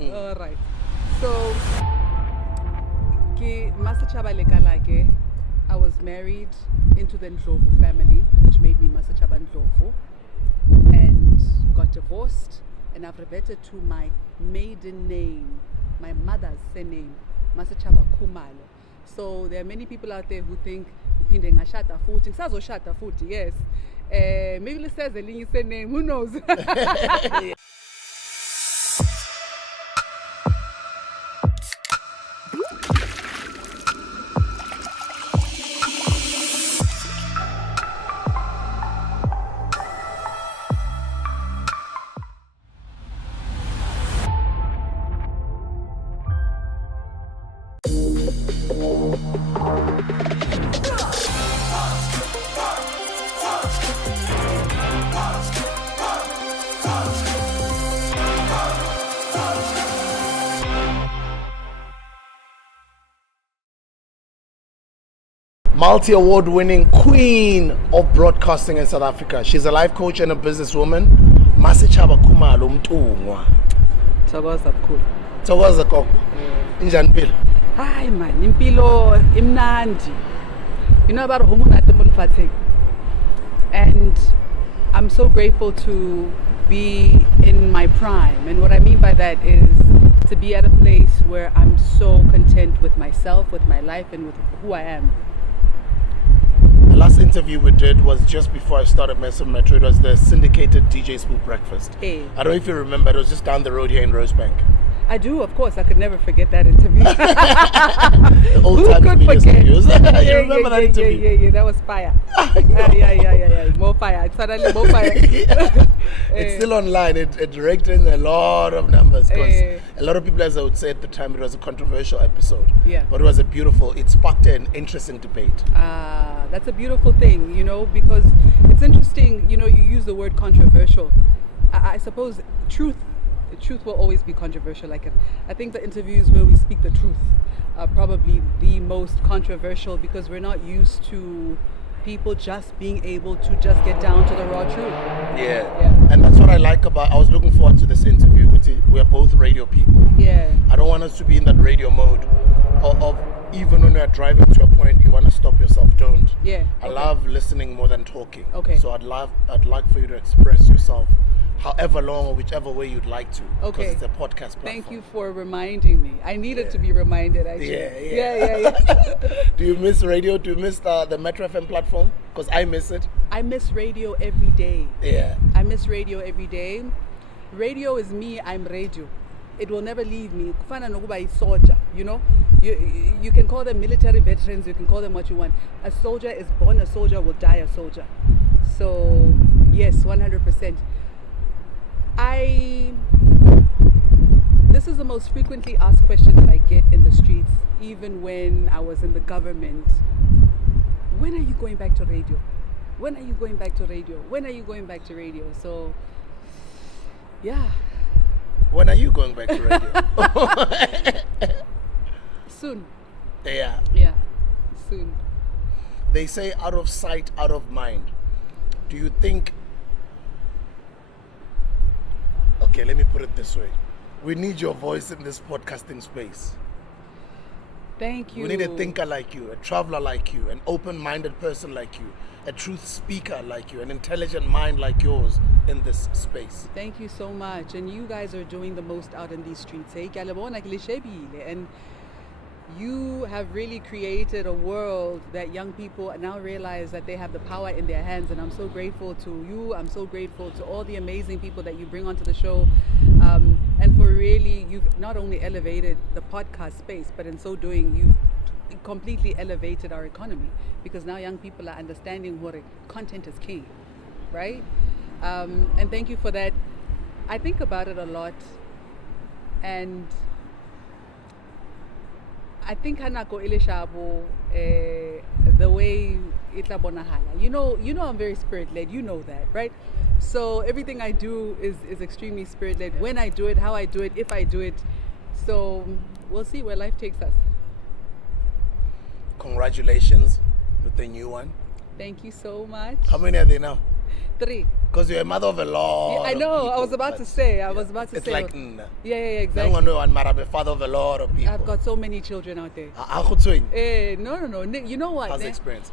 All right. So, Masechaba lekalake, I was married into the Ndlovu family, which made me Masechaba Ndlovu, and got divorced, and I've reverted to my maiden name, my mother's surname, Masechaba Khumalo. So there are many people out there who think Mpinde ngashada futhi, ngisazoshada futhi, yes. Maybe let's say elinye surname, who knows? Multi-award-winning queen of broadcasting in South Africa. She's a life coach and a businesswoman. Masechaba Khumalo mtungwa. Thokoza kakhulu. Thokoza koko. Injani impilo? Hayi man, impilo imnandi. You know about homunate mulfathe. And I'm so grateful to be in my prime. And what I mean by that is to be at a place where I'm so content with myself, with my life, and with who I am. The last interview we did was just before I started Mesa Metro. It was the syndicated DJ Spook Breakfast. Hey. I don't know if you remember, it was just down the road here in Rosebank. I do, of course. I could never forget that interview. Old Who could forget? Studios. You remember that interview? Yeah. That was fire. Yeah. More fire. Suddenly more fire. It's still online. It raked in a lot of numbers because a lot of people, as I would say at the time, it was a controversial episode. Yeah. But it sparked an interesting debate. That's a beautiful thing, because it's interesting, you use the word controversial. I suppose truth will always be controversial. I think the interviews where we speak the truth are probably the most controversial because we're not used to people just being able to just get down to the raw truth. Yeah. And that's what I like about, I was looking forward to this interview. We're both radio people. Yeah. I don't want us to be in that radio mode of even when you're driving to a point you want to stop yourself, don't. Yeah. I love listening more than talking. Okay. So I'd like for you to express yourself however long or whichever way you'd like to. Okay. Because it's a podcast platform. Thank you for reminding me. I needed to be reminded, actually. Yeah. Do you miss radio? Do you miss the Metro FM platform? Because I miss it. I miss radio every day. Yeah. I miss radio every day. Radio is me, I'm radio. It will never leave me. Kufana nokuba is soldier, You can call them military veterans, you can call them what you want. A soldier is born a soldier, will die a soldier. So, yes, 100%. This is the most frequently asked question that I get in the streets, even when I was in the government. When are you going back to radio? When are you going back to radio? When are you going back to radio? So, yeah. When are you going back to radio? Soon. Yeah. Yeah, soon. They say out of sight, out of mind. Do you think... Okay, let me put it this way. We need your voice in this podcasting space. Thank you. We need a thinker like you, a traveler like you, an open-minded person like you, a truth speaker like you, an intelligent mind like yours in this space. Thank you so much. And you guys are doing the most out in these streets. And you have really created a world that young people now realize that they have the power in their hands. And I'm so grateful to you. I'm so grateful to all the amazing people that you bring onto the show. And for really, you've not only elevated the podcast space, but in so doing, you've completely elevated our economy, because now young people are understanding what content is king, right? And thank you for that. I think about it a lot, and I think Hanako Ileshabo, the way itla bonahala. You know I'm very spirit led. You know that, right? So everything I do is extremely spirit led. When I do it, how I do it, if I do it. So we'll see where life takes us. Congratulations with the new one. Thank you so much. How many are there now? 3. Because you're a mother of a lot. I know. Of people, I was about to say. It's like Yeah, exactly. I'm a father of a lot of people. I've got so many children out there. No. You know what? How's the experience?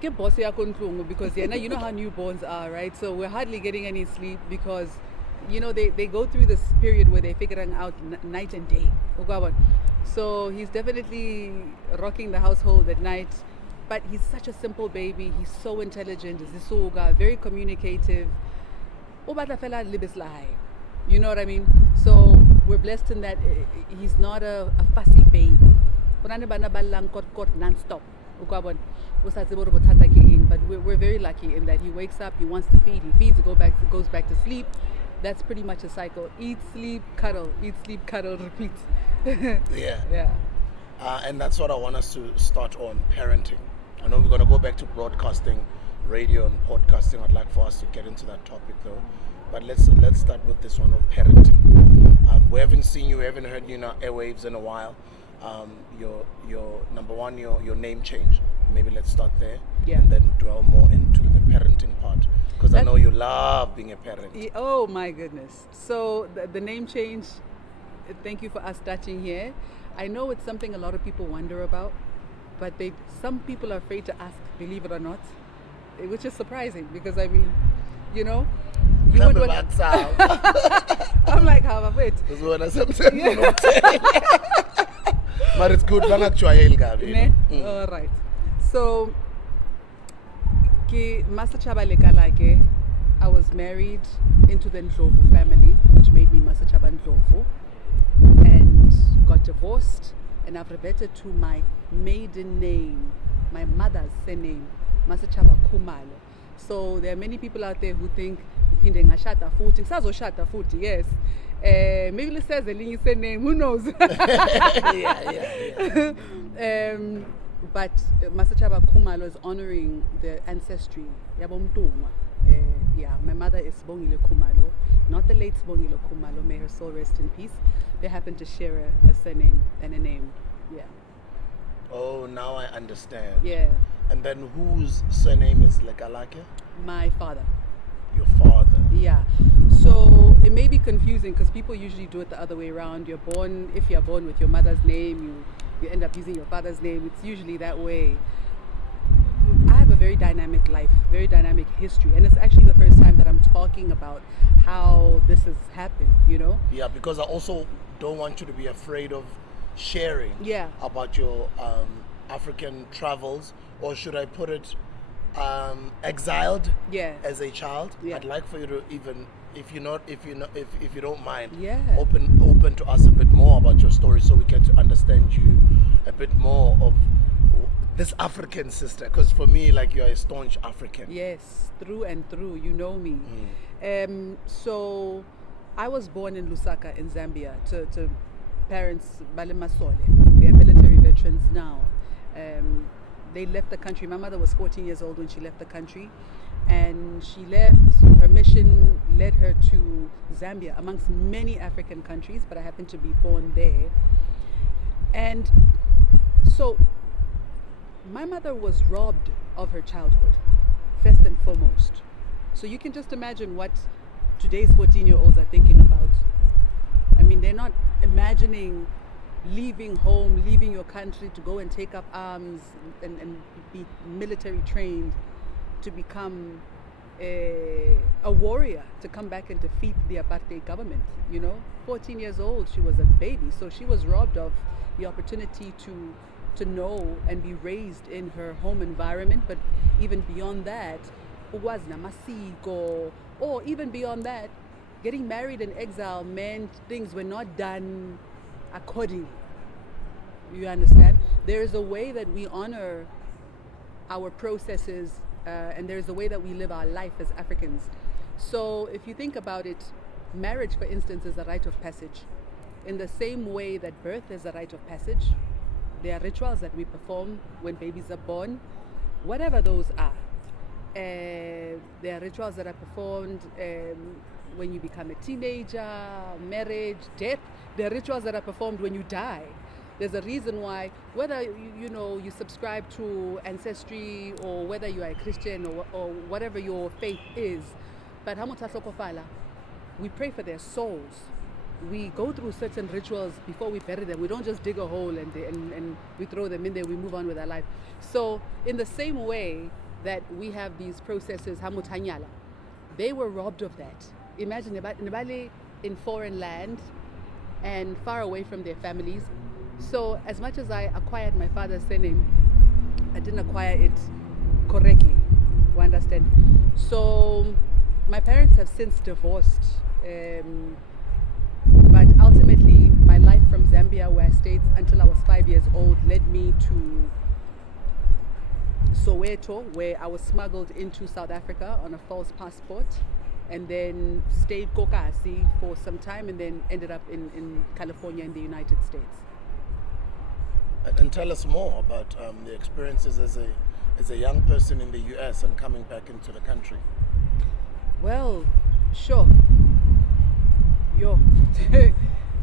Ke boss yakho nhlungu because you know how newborns are, right? So we're hardly getting any sleep because they go through this period where they're figuring out night and day. So he's definitely rocking the household at night, but he's such a simple baby. He's so intelligent. Zisuga, very communicative. You know what I mean? So we're blessed in that he's not a fussy baby. Non-stop. But we're very lucky in that he wakes up, he wants to feed, he feeds, goes back to sleep. That's pretty much a cycle. Eat, sleep, cuddle, repeat. Yeah. And that's what I want us to start on, parenting. I know we're going to go back to broadcasting, radio and podcasting. I'd like for us to get into that topic though. But let's start with this one of parenting. We haven't seen you, we haven't heard you in our airwaves in a while. Your number one, your name change. Maybe let's start there, and then dwell more into the parenting part, because I know you love being a parent. Oh my goodness! So the name change. Thank you for us starting here. I know it's something a lot of people wonder about, but some people are afraid to ask. Believe it or not, which is surprising because you would I'm like, how about it? But it's good. All right. So, Masechaba, I was married into the Ndlovu family, which made me Masechaba Ndlovu, and got divorced, and I've reverted to my maiden name, my mother's surname, Masechaba Khumalo. So there are many people out there who think Phinde ngashada futhi, ngisazoshada futhi, yes. Maybe let's say elinye surname, who knows? But Masechaba Khumalo is honoring the ancestry. My mother is Sibongile Khumalo, not the late Sibongile Khumalo, may her soul rest in peace. They happen to share a surname and a name. Yeah. Oh, now I understand. Yeah. And then whose surname is Lekalake? My father. Your father? Yeah. So it may be confusing because people usually do it the other way around. If you're born with your mother's name, you end up using your father's name. It's usually that way. I have a very dynamic life, very dynamic history, and it's actually the first time that I'm talking about how this has happened, Yeah, because I also don't want you to be afraid of sharing about your African travels, or should I put it exiled as a child. I'd like for you to even, if you don't mind, open to us a bit more about your story, so we get to understand you a bit more of this African sister, because for me, you're a staunch African. Yes, through and through, you know me. So I was born in Lusaka in Zambia to parents Bale Masole. They are military veterans now. They left the country. My mother was 14 years old when she left the country, and she left. Her mission led her to Zambia, amongst many African countries, but I happened to be born there. And so my mother was robbed of her childhood, first and foremost. So you can just imagine what today's 14-year-olds are thinking about. I mean, they're not imagining leaving home, leaving your country to go and take up arms and be military trained to become a warrior, to come back and defeat the apartheid government. 14 years old, she was a baby, so she was robbed of the opportunity to know and be raised in her home environment. But even beyond that, or even beyond that, getting married in exile meant things were not done accordingly. You understand? There is a way that we honor our processes, and there is a way that we live our life as Africans. So if you think about it, marriage, for instance, is a rite of passage. In the same way that birth is a rite of passage, there are rituals that we perform when babies are born, whatever those are. There are rituals that are performed when you become a teenager, marriage, death. There are rituals that are performed when you die. There's a reason why, whether you subscribe to Ancestry or whether you are a Christian or whatever your faith is, but we pray for their souls. We go through certain rituals before we bury them. We don't just dig a hole and we throw them in there, we move on with our life. So in the same way that we have these processes, hamutanyala, they were robbed of that. Imagine in foreign land and far away from their families. So as much as I acquired my father's surname, I didn't acquire it correctly. You understand? So my parents have since divorced. But ultimately, my life from Zambia, where I stayed until I was 5 years old, led me to Soweto, where I was smuggled into South Africa on a false passport, and then stayed Kokasi for some time, and then ended up in California in the United States. And tell us more about the experiences as a young person in the US and coming back into the country. Well, sure.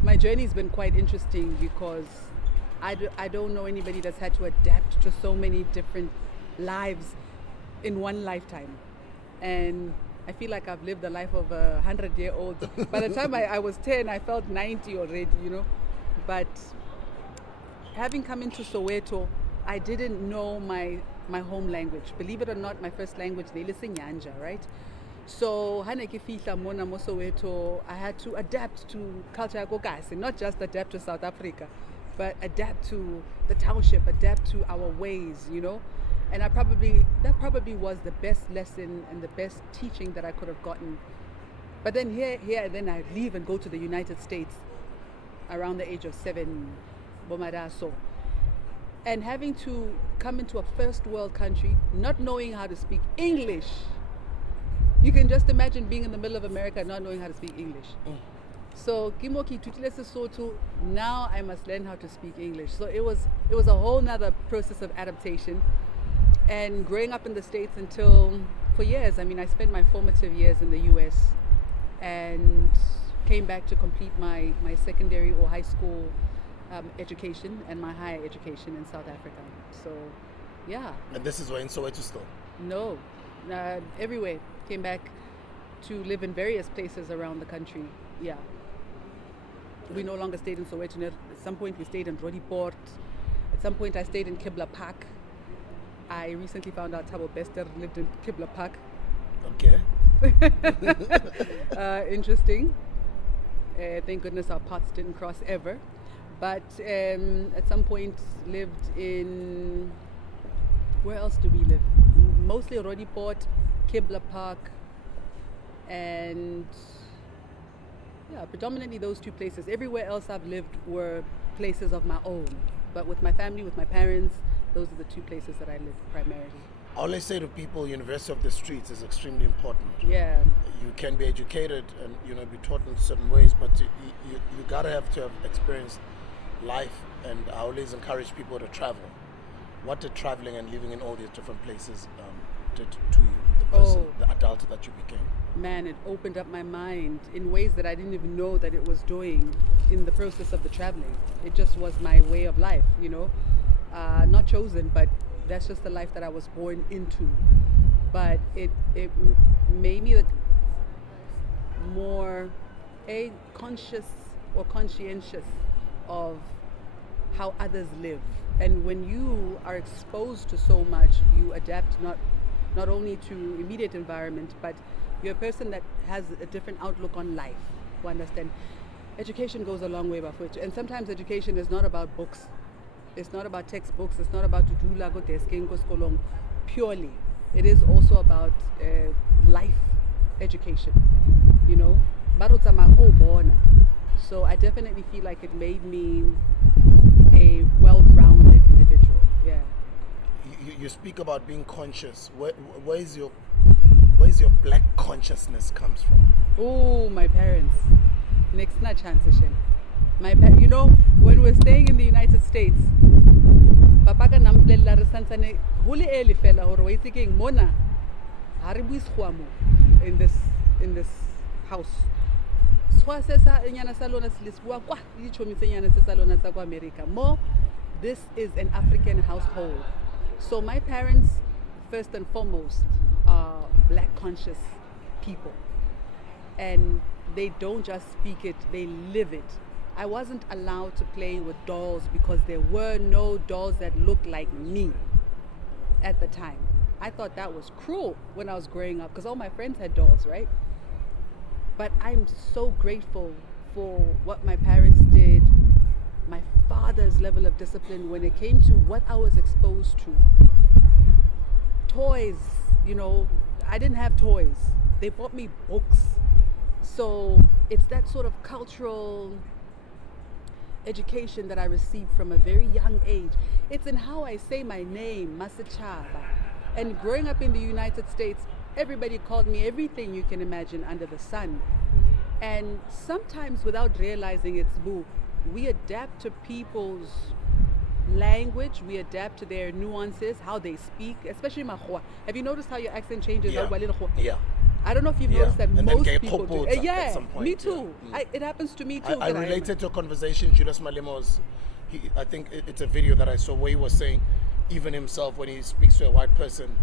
My journey's been quite interesting because I don't know anybody that's had to adapt to so many different lives in one lifetime. And I feel like I've lived the life of a 100-year-old. By the time I was 10, I felt 90 already, But having come into Soweto, I didn't know my home language. Believe it or not, my first language is Nyanja, right? So Haneke Fihla Mona Soweto, I had to adapt to culture Kokasi, not just adapt to South Africa, but adapt to the township, adapt to our ways, And that probably was the best lesson and the best teaching that I could have gotten. But then then I leave and go to the United States around the age of 7, Bomadaso. And having to come into a first world country, not knowing how to speak English. You can just imagine being in the middle of America not knowing how to speak English. So Kimoki Tutilese Soto, now I must learn how to speak English. So it was a whole nother process of adaptation. And growing up in the States for years, I spent my formative years in the US and came back to complete my secondary or high school education and my higher education in South Africa. So, yeah. And this is where in Soweto still? No, everywhere. Came back to live in various places around the country. Yeah. We no longer stayed in Soweto. At some point we stayed in Roodepoort. At some point I stayed in Kibla Park. I recently found out Thabo Bester lived in Kibla Park. Okay. Interesting. Thank goodness our paths didn't cross ever. But at some point lived in... Where else do we live? Mostly Roodepoort, Kibla Park, and predominantly those two places. Everywhere else I've lived were places of my own, but with my family, with my parents, those are the two places that I lived primarily. I always say to people, University of the Streets is extremely important. Yeah. You can be educated and be taught in certain ways, but you gotta have to have experienced life. And I always encourage people to travel. What did traveling and living in all these different places did to you, the person, the adult that you became? Man, it opened up my mind in ways that I didn't even know that it was doing in the process of the traveling. It just was my way of life, not chosen, but that's just the life that I was born into. But it made me more conscious or conscientious of how others live. And when you are exposed to so much, you adapt not only to immediate environment, but you're a person that has a different outlook on life. You understand? Education goes a long way, Bafwethu. And sometimes education is not about books. It's not about textbooks. It's not about tudula go desking go skolong. Purely. It is also about life education. So I definitely feel like it made me a well-rounded individual. Yeah. You speak about being conscious. Where's your black consciousness comes from? Oh, my parents. Next na transition. When we're staying in the United States, papa ka namplela re santsane hule ele fela hore wa itse keng mona ha re buis khwamo in this house. More, this is an African household. So my parents, first and foremost, are black conscious people. And they don't just speak it, they live it. I wasn't allowed to play with dolls because there were no dolls that looked like me at the time. I thought that was cruel when I was growing up because all my friends had dolls, right? But I'm so grateful for what my parents did, my father's level of discipline when it came to what I was exposed to. Toys, I didn't have toys. They bought me books. So it's that sort of cultural education that I received from a very young age. It's in how I say my name, Masechaba. And growing up in the United States, everybody called me everything you can imagine under the sun. And sometimes without realizing it's boo, we adapt to people's language, we adapt to their nuances, how they speak, especially Mahua. Have you noticed how your accent changes? Yeah. I don't know if you've noticed that and most then people do. at some point, Me too. It happens to me too. I related to a conversation Julius Malemo's. I think it's a video that I saw where he was saying, even himself when he speaks to a white person,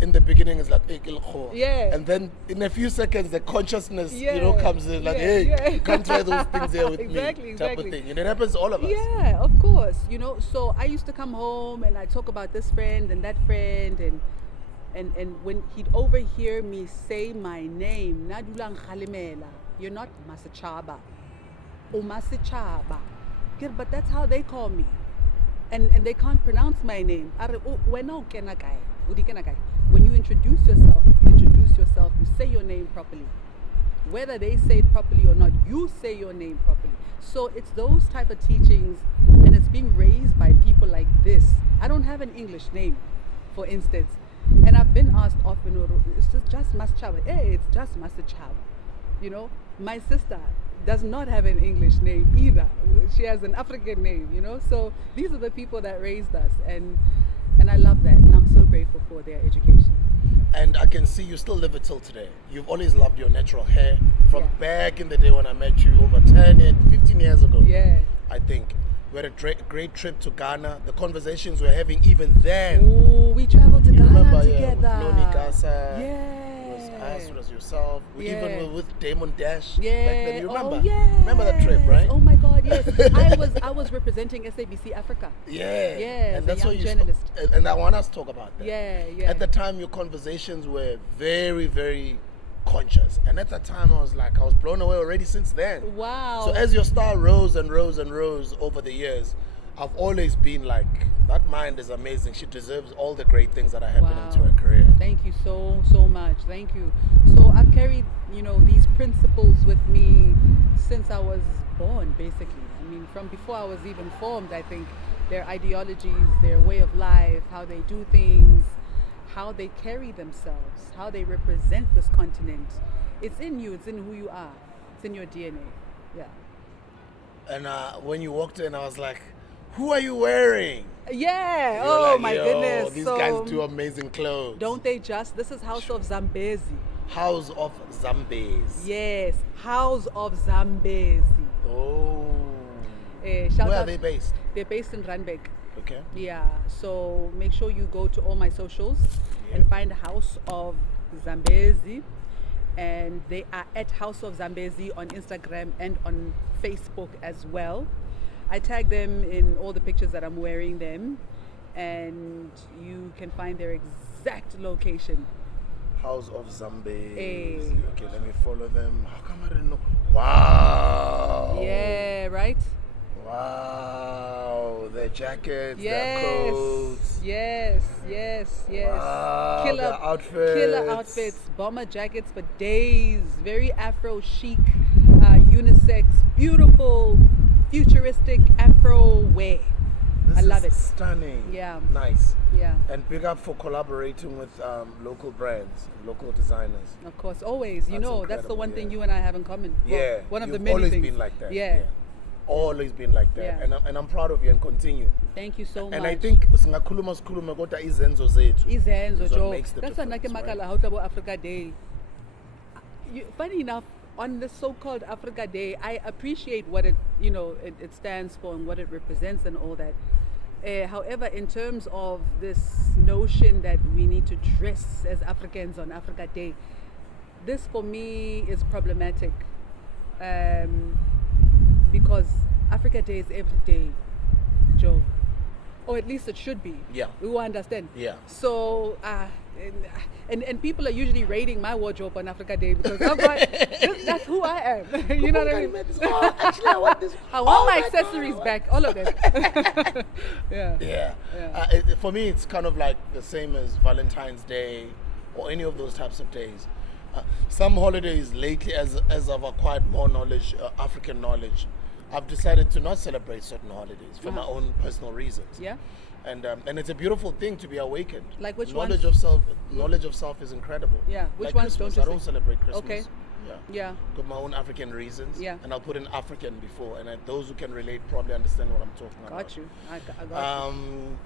in the beginning it's like, and then in a few seconds the consciousness comes in like, you can't try those things here with me type of thing. And it happens to all of us. Yeah, of course. So I used to come home and I talk about this friend and that friend, and when he'd overhear me say my name, Nadulang Khalimela, you're not Masechaba or Masechaba, but that's how they call me, and they can't pronounce my name. When you introduce yourself, you say your name properly. Whether they say it properly or not, you say your name properly. So it's those type of teachings, and it's being raised by people like this. I don't have an English name, for instance, and I've been asked often, it's just Masechaba. Hey, it's just Masechaba. My sister does not have an English name either. She has an African name, So these are the people that raised us, and I love that, and I'm so grateful for their education. And I can see you still live it till today. You've always loved your natural hair from back in the day when I met you over 15 years ago. Yeah. I think. We had a great trip to Ghana. The conversations we're having even then. Oh, we traveled to Ghana together. With Noni Gasa. Yeah. It was us, it was yourself. We even were with Damon Dash. Yeah. Back then. You remember? Oh, yes. Remember that trip, right? Oh my God, yes. I was representing SABC Africa. Yeah. Yeah. And that's a what young you journalist. And I want us to talk about that. Yeah. At the time, your conversations were very, very conscious, and at that time I was blown away already since then. Wow. So as your star rose and rose and rose over the years, I've always been like, that mind is amazing. She deserves all the great things that are happening to her career. Thank you so much. Thank you. So I've carried these principles with me since I was born, basically. I mean, from before I was even formed. I think their ideologies, their way of life, how they do things, how they carry themselves, how they represent this continent. It's in you, it's in who you are, it's in your DNA. Yeah. And when you walked in, I was like, who are you wearing? Yeah. You're like, my goodness. These guys do amazing clothes. Don't they just? This is House of Zambezi. House of Zambezi. Yes, House of Zambezi. Oh. Where are they based? They're based in Randburg. Okay. Yeah, so make sure you go to all my socials and find House of Zambezi, and they are at House of Zambezi on Instagram and on Facebook as well. I tag them in all the pictures that I'm wearing them, and you can find their exact location. House of Zambezi. Hey. Okay, let me follow them. How come I didn't know? Wow. Yeah, right? Wow, their jackets, their coats. Yes. Wow, Killer outfits, bomber jackets for days, very Afro chic, unisex, beautiful, futuristic Afro wear. I love it. Stunning. Yeah. Nice. Yeah. And big up for collaborating with local brands, local designers. Of course, always. That's the one thing you and I have in common. Well, one of the many always things. been like that. Yeah. Always been like that. Yeah. And I'm proud of you and continue. Thank you so much. And I think singakhuluma kodwa izenzo zethu. Izenzo, Joe. Makes the That's difference, what right? makala how Africa Day. Funny enough, on this so-called Africa Day, I appreciate what it stands for and what it represents and all that. However, in terms of this notion that we need to dress as Africans on Africa Day, this for me is problematic, because Africa Day is every day, Joe. Or at least it should be. Yeah. We will understand. Yeah. So, and people are usually raiding my wardrobe on Africa Day because I'm like, that's who I am. You know what I mean? Oh, actually, I want this. I want my accessories back, all of them. Yeah. For me, it's kind of like the same as Valentine's Day or any of those types of days. Some holidays lately, as I've acquired more knowledge, African knowledge, I've decided to not celebrate certain holidays for my own personal reasons. Yeah. And it's a beautiful thing to be awakened. Like which knowledge ones? Knowledge of self is incredible. Yeah. Which like ones Christmas. don't you I don't celebrate Christmas. Okay. Yeah. Got my own African reasons. Yeah. And I'll put in African before, and those who can relate probably understand what I'm talking about. Got you. I got you.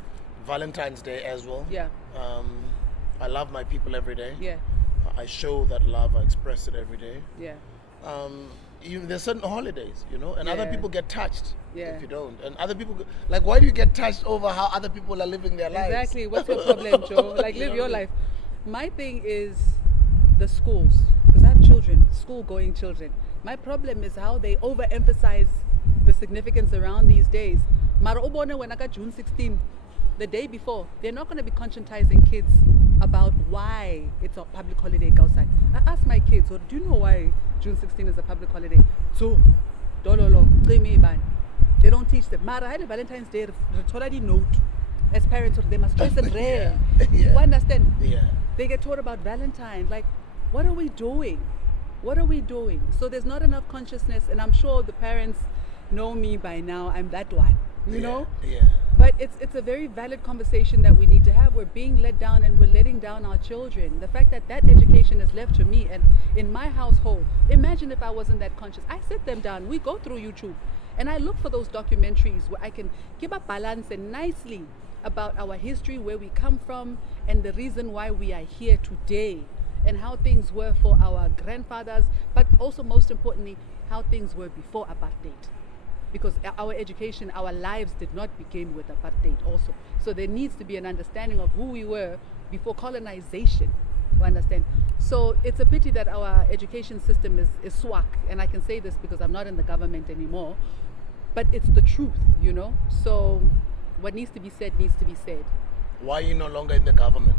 Valentine's Day as well. Yeah. I love my people every day. Yeah. I show that love. I express it every day. Yeah. There's certain holidays, and other people get touched if you don't. And other people, like, why do you get touched over how other people are living their lives? Exactly. What's your problem, Joe? Like, live your life. My thing is the schools, because I have children, school-going children. My problem is how they overemphasize the significance around these days. Mara obone when I got June 16, the day before, they're not going to be conscientizing kids about why it's a public holiday outside. I asked my kids, do you know why June 16 is a public holiday? So, they don't teach them. Mara, I had a Valentine's Day already note as parents, they must dress and rare. You understand? Yeah. They get taught about Valentine's. Like, what are we doing? What are we doing? So there's not enough consciousness, and I'm sure the parents know me by now. I'm that one, you know? Yeah. But it's a very valid conversation that we need to have. We're being let down and we're letting down our children. The fact that education is left to me and in my household, imagine if I wasn't that conscious. I sit them down, we go through YouTube and I look for those documentaries where I can give a balance and nicely about our history, where we come from and the reason why we are here today and how things were for our grandfathers, but also most importantly, how things were before apartheid. Because our education, our lives did not begin with apartheid also. So there needs to be an understanding of who we were before colonization, you understand? So it's a pity that our education system is swak, and I can say this because I'm not in the government anymore, but it's the truth, So what needs to be said needs to be said. Why are you no longer in the government?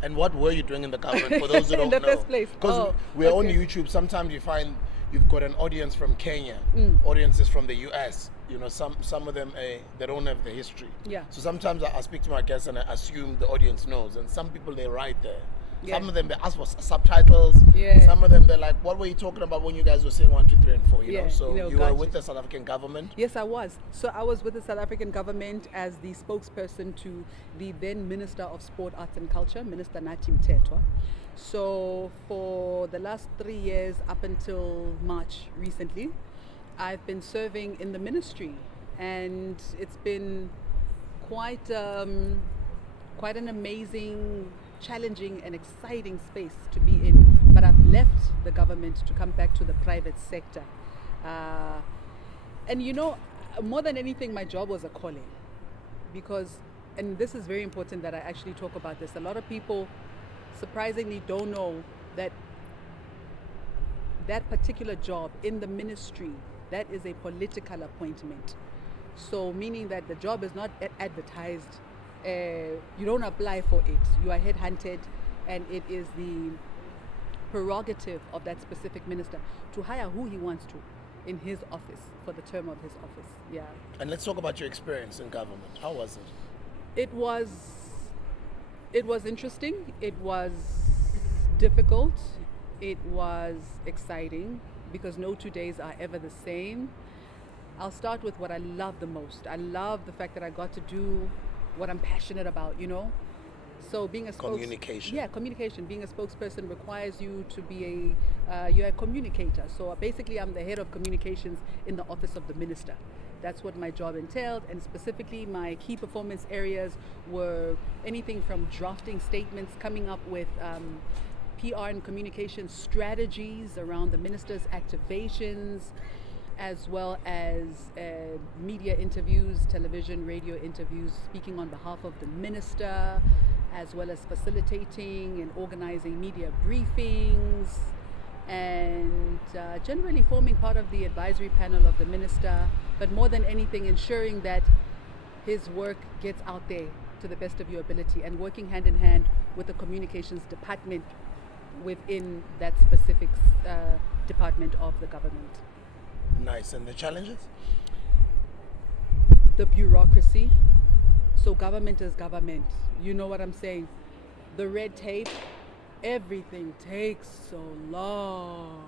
And what were you doing in the government, for those who don't know? In the first place. Because we're on YouTube, sometimes you find you've got an audience from Kenya, audiences from the US. Some of them, they don't have the history. Yeah. So sometimes I speak to my guests and I assume the audience knows. And some people, they write there. Yeah. Some of them, they ask for subtitles. Yeah. Some of them, they're like, what were you talking about when you guys were saying 1, 2, 3, and 4? You know? So you were with the South African government? Yes, I was. So I was with the South African government as the spokesperson to the then Minister of Sport, Arts and Culture, Minister Nathi Mthethwa. So for the last 3 years, up until March recently, I've been serving in the ministry, and it's been quite an amazing, challenging and exciting space to be in. But I've left the government to come back to the private sector. And more than anything, my job was a calling, because, and this is very important that I actually talk about this, a lot of people surprisingly don't know that particular job in the ministry, that is a political appointment. So meaning that the job is not advertised, you don't apply for it, you are headhunted, and it is the prerogative of that specific minister to hire who he wants to in his office for the term of his office. Yeah. And let's talk about your experience in government. How was it? It was interesting, it was difficult, it was exciting, because no 2 days are ever the same. I'll start with what I love the most. I love the fact that I got to do what I'm passionate about, So being a communication. Yeah, communication. Being a spokesperson requires you to be you're a communicator. So basically I'm the head of communications in the office of the minister. That's what my job entailed, and specifically my key performance areas were anything from drafting statements, coming up with PR and communication strategies around the minister's activations, as well as media interviews, television, radio interviews, speaking on behalf of the minister, as well as facilitating and organizing media briefings, and generally forming part of the advisory panel of the minister, but more than anything ensuring that his work gets out there to the best of your ability, and working hand in hand with the communications department within that specific department of the government. Nice. And the challenges? The bureaucracy. So government is government. You know what I'm saying? The red tape, everything takes so long,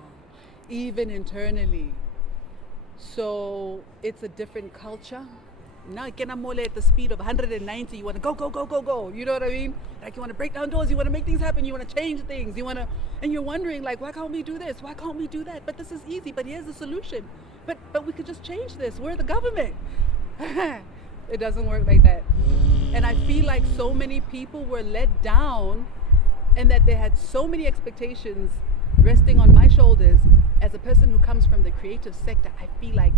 even internally. So it's a different culture. Now mole at the speed of 190, you want to go. You know what I mean? Like you want to break down doors, you want to make things happen, you want to change things, and you're wondering like, why can't we do this? Why can't we do that? But this is easy, but here's the solution. But we could just change this. We're the government. It doesn't work like that. And I feel like so many people were let down, and that they had so many expectations resting on my shoulders. As a person who comes from the creative sector, I feel like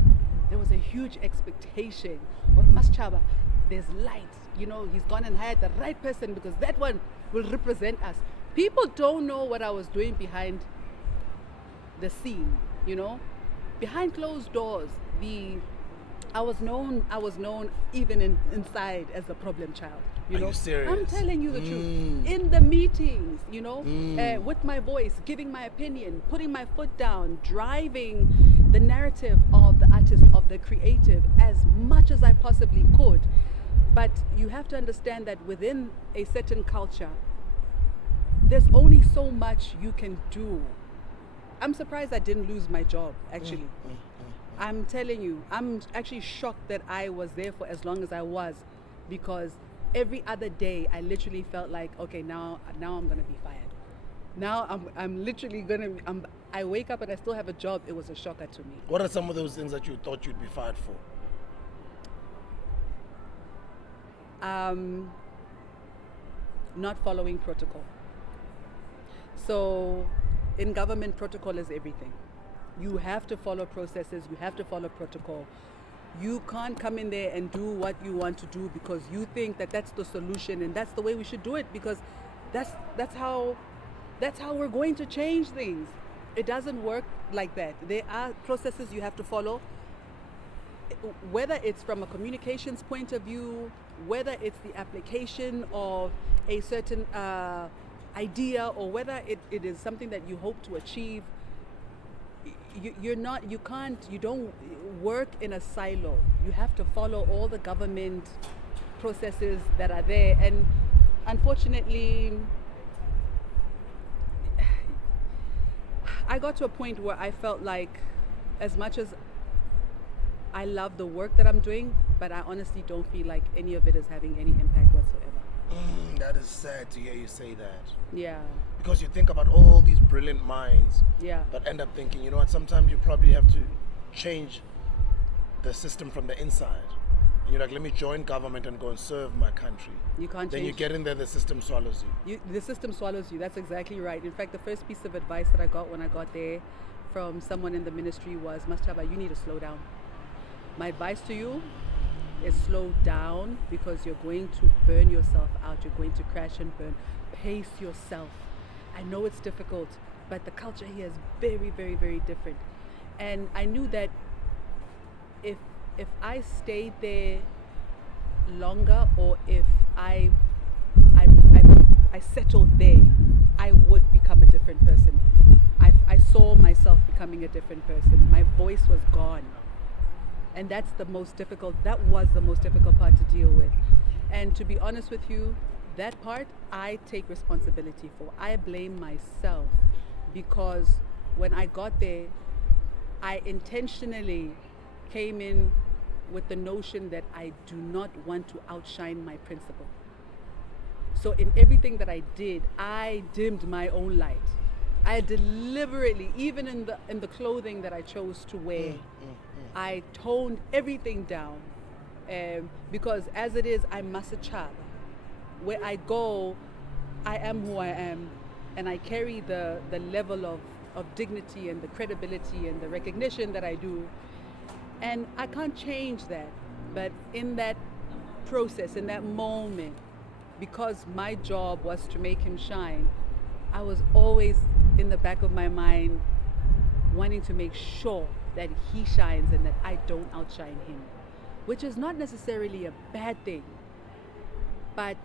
there was a huge expectation. Well, Masechaba, there's light. He's gone and hired the right person because that one will represent us. People don't know what I was doing behind the scene, behind closed doors. I was known even inside as the problem child. Are you serious? I'm telling you the truth. In the meetings, with my voice, giving my opinion, putting my foot down, driving the narrative of the artist, of the creative, as much as I possibly could. But you have to understand that within a certain culture, there's only so much you can do. I'm surprised I didn't lose my job, actually. I'm telling you, I'm actually shocked that I was there for as long as I was, because every other day I literally felt like, okay, now I'm gonna be fired. Now I'm literally I wake up and I still have a job. It was a shocker to me. What are some of those things that you thought you'd be fired for? Not following protocol. So in government, protocol is everything. You have to follow processes, you have to follow protocol. You can't come in there and do what you want to do because you think that that's the solution and that's the way we should do it, because that's how we're going to change things. It doesn't work like that. There are processes you have to follow, whether it's from a communications point of view, whether it's the application of a certain idea, or whether it is something that you hope to achieve. You don't work in a silo. You have to follow all the government processes that are there. And unfortunately, I got to a point where I felt like, as much as I love the work that I'm doing, but I honestly don't feel like any of it is having any impact whatsoever. That is sad to hear you say that. Yeah. Because you think about all these brilliant minds, yeah, but end up thinking, you know what, sometimes you probably have to change the system from the inside. And you're like, let me join government and go and serve my country. You can't Then change. you get in there, the system swallows you. The system swallows you. That's exactly right. In fact, the first piece of advice that I got when I got there from someone in the ministry was, Masechaba, you need to slow down. My advice to you is slow down, because you're going to burn yourself out. You're going to crash and burn. Pace yourself. I know it's difficult, but the culture here is very, very, very different. And I knew that if I stayed there longer, or if I settled there, I would become a different person. I saw myself becoming a different person. My voice was gone. And that was the most difficult part to deal with. And to be honest with you, that part I take responsibility for. I blame myself, because when I got there, I intentionally came in with the notion that I do not want to outshine my principal. So in everything that I did, I dimmed my own light. I deliberately, even in the clothing that I chose to wear, I toned everything down, because as it is, I'm Masechaba. Where I go, I am who I am. and I carry the level of dignity and the credibility and the recognition that I do. And I can't change that. But in that process, in that moment, because my job was to make him shine, I was always in the back of my mind wanting to make sure that he shines and that I don't outshine him, which is not necessarily a bad thing. But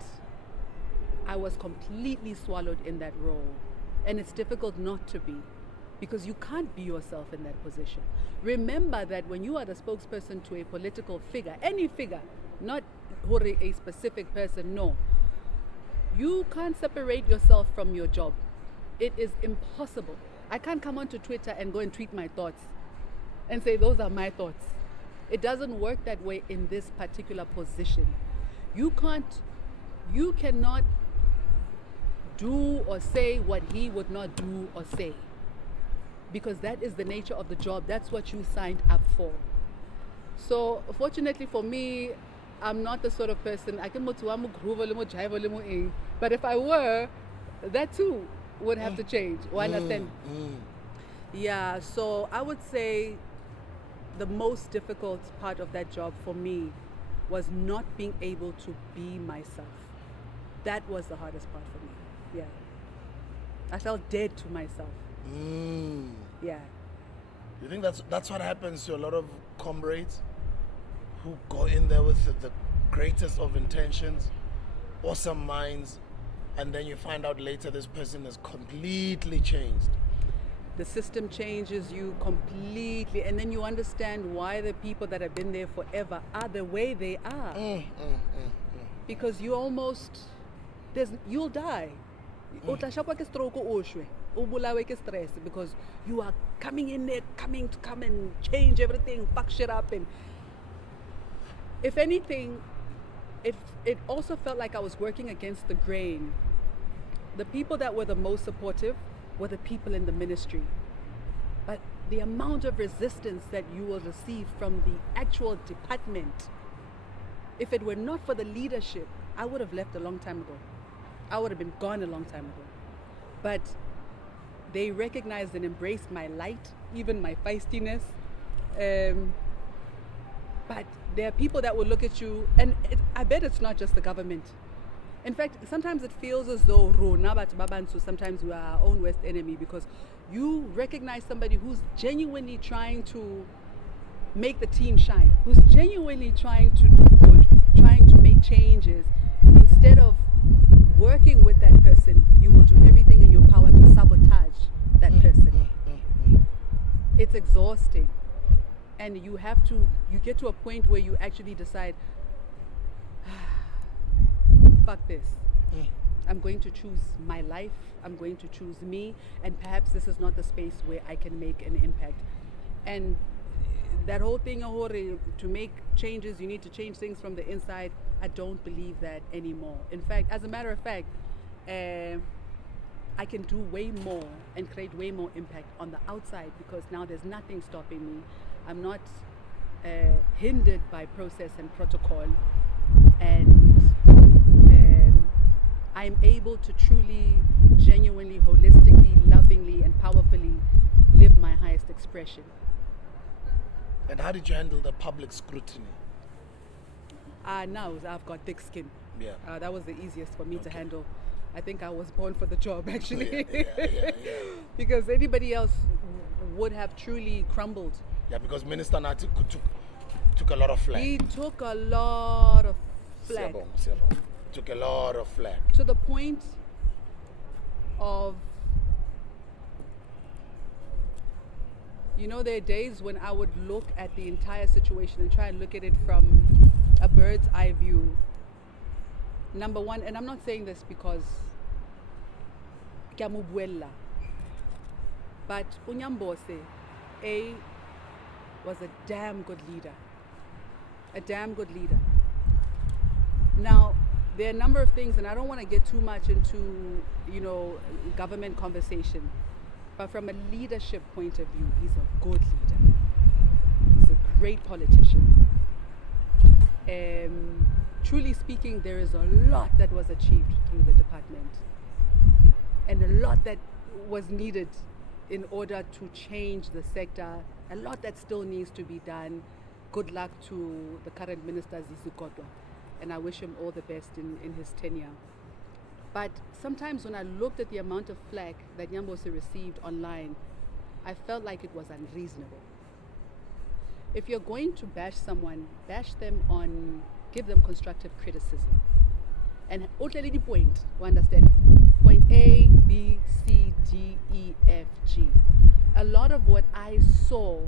I was completely swallowed in that role. And it's difficult not to be, because you can't be yourself in that position. Remember that when you are the spokesperson to a political figure, any figure, not a specific person, no, you can't separate yourself from your job. It is impossible. I can't come onto Twitter and go and tweet my thoughts and say those are my thoughts. It doesn't work that way in this particular position. You cannot do or say what he would not do or say, because that is the nature of the job. That's what you signed up for. So fortunately for me, I'm not the sort of person, but if I were, that too would have to change. Understand? Yeah, so I would say the most difficult part of that job for me was not being able to be myself. That was the hardest part for me. Yeah. I felt dead to myself. Yeah. You think that's what happens to a lot of comrades who go in there with the greatest of intentions, awesome minds, and then you find out later this person is completely changed? The system changes you completely, and then you understand why the people that have been there forever are the way they are. Because you almost, you'll die. Because you are coming in there, coming to come and change everything, fuck shit up. And if anything, it also felt like I was working against the grain. The people that were the most supportive were the people in the ministry. But the amount of resistance that you will receive from the actual department, if it were not for the leadership, I would have left a long time ago. I would have been gone a long time ago. But they recognized and embraced my light, even my feistiness. But there are people that will look at you, and I bet it's not just the government. In fact, sometimes it feels as though sometimes we are our own worst enemy, because you recognize somebody who's genuinely trying to make the team shine, who's genuinely trying to do good, trying to make changes. Instead of working with that person, you will do everything in your power to sabotage that person. It's exhausting. And you get to a point where you actually decide, fuck this. I'm going to choose my life. I'm going to choose me. And perhaps this is not the space where I can make an impact. And that whole thing, to make changes, you need to change things from the inside. I don't believe that anymore. In fact, as a matter of fact, I can do way more and create way more impact on the outside, because now there's nothing stopping me. I'm not hindered by process and protocol, and I'm able to truly, genuinely, holistically, lovingly, and powerfully live my highest expression. And how did you handle the public scrutiny? Now I've got thick skin. Yeah. That was the easiest for me to handle. I think I was born for the job, actually. Yeah. Because anybody else would have truly crumbled. Yeah, because Minister Nati took a lot of flack. He took a lot of flack. Siyabong. Took a lot of flack. To the point of, there are days when I would look at the entire situation and try and look at it from a bird's eye view. Number one, and I'm not saying this because but Unyambose, was a damn good leader. A damn good leader. Now, there are a number of things, and I don't want to get too much into, government conversation. But from a leadership point of view, he's a good leader. He's a great politician. Truly speaking, there is a lot that was achieved through the department. and a lot that was needed in order to change the sector, a lot that still needs to be done. Good luck to the current minister, Zizi, and I wish him all the best in his tenure. But sometimes when I looked at the amount of flack that Nyambose received online, I felt like it was unreasonable. If you're going to bash someone, bash them give them constructive criticism. And utleli point, you understand? Point A, B, C, D, E, F, G. A lot of what I saw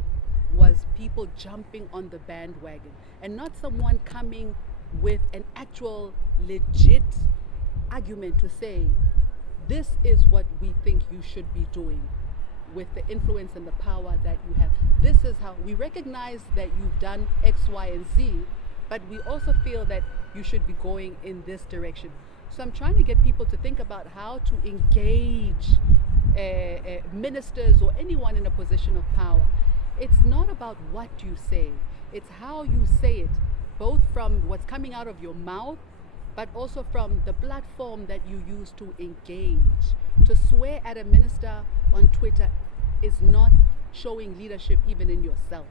was people jumping on the bandwagon and not someone coming with an actual legit argument to say, this is what we think you should be doing with the influence and the power that you have. This is how we recognize that you've done X, Y, and Z, but we also feel that you should be going in this direction. So I'm trying to get people to think about how to engage ministers or anyone in a position of power. It's not about what you say, it's how you say it, both from what's coming out of your mouth, but also from the platform that you use to engage. To swear at a minister on Twitter is not showing leadership even in yourself.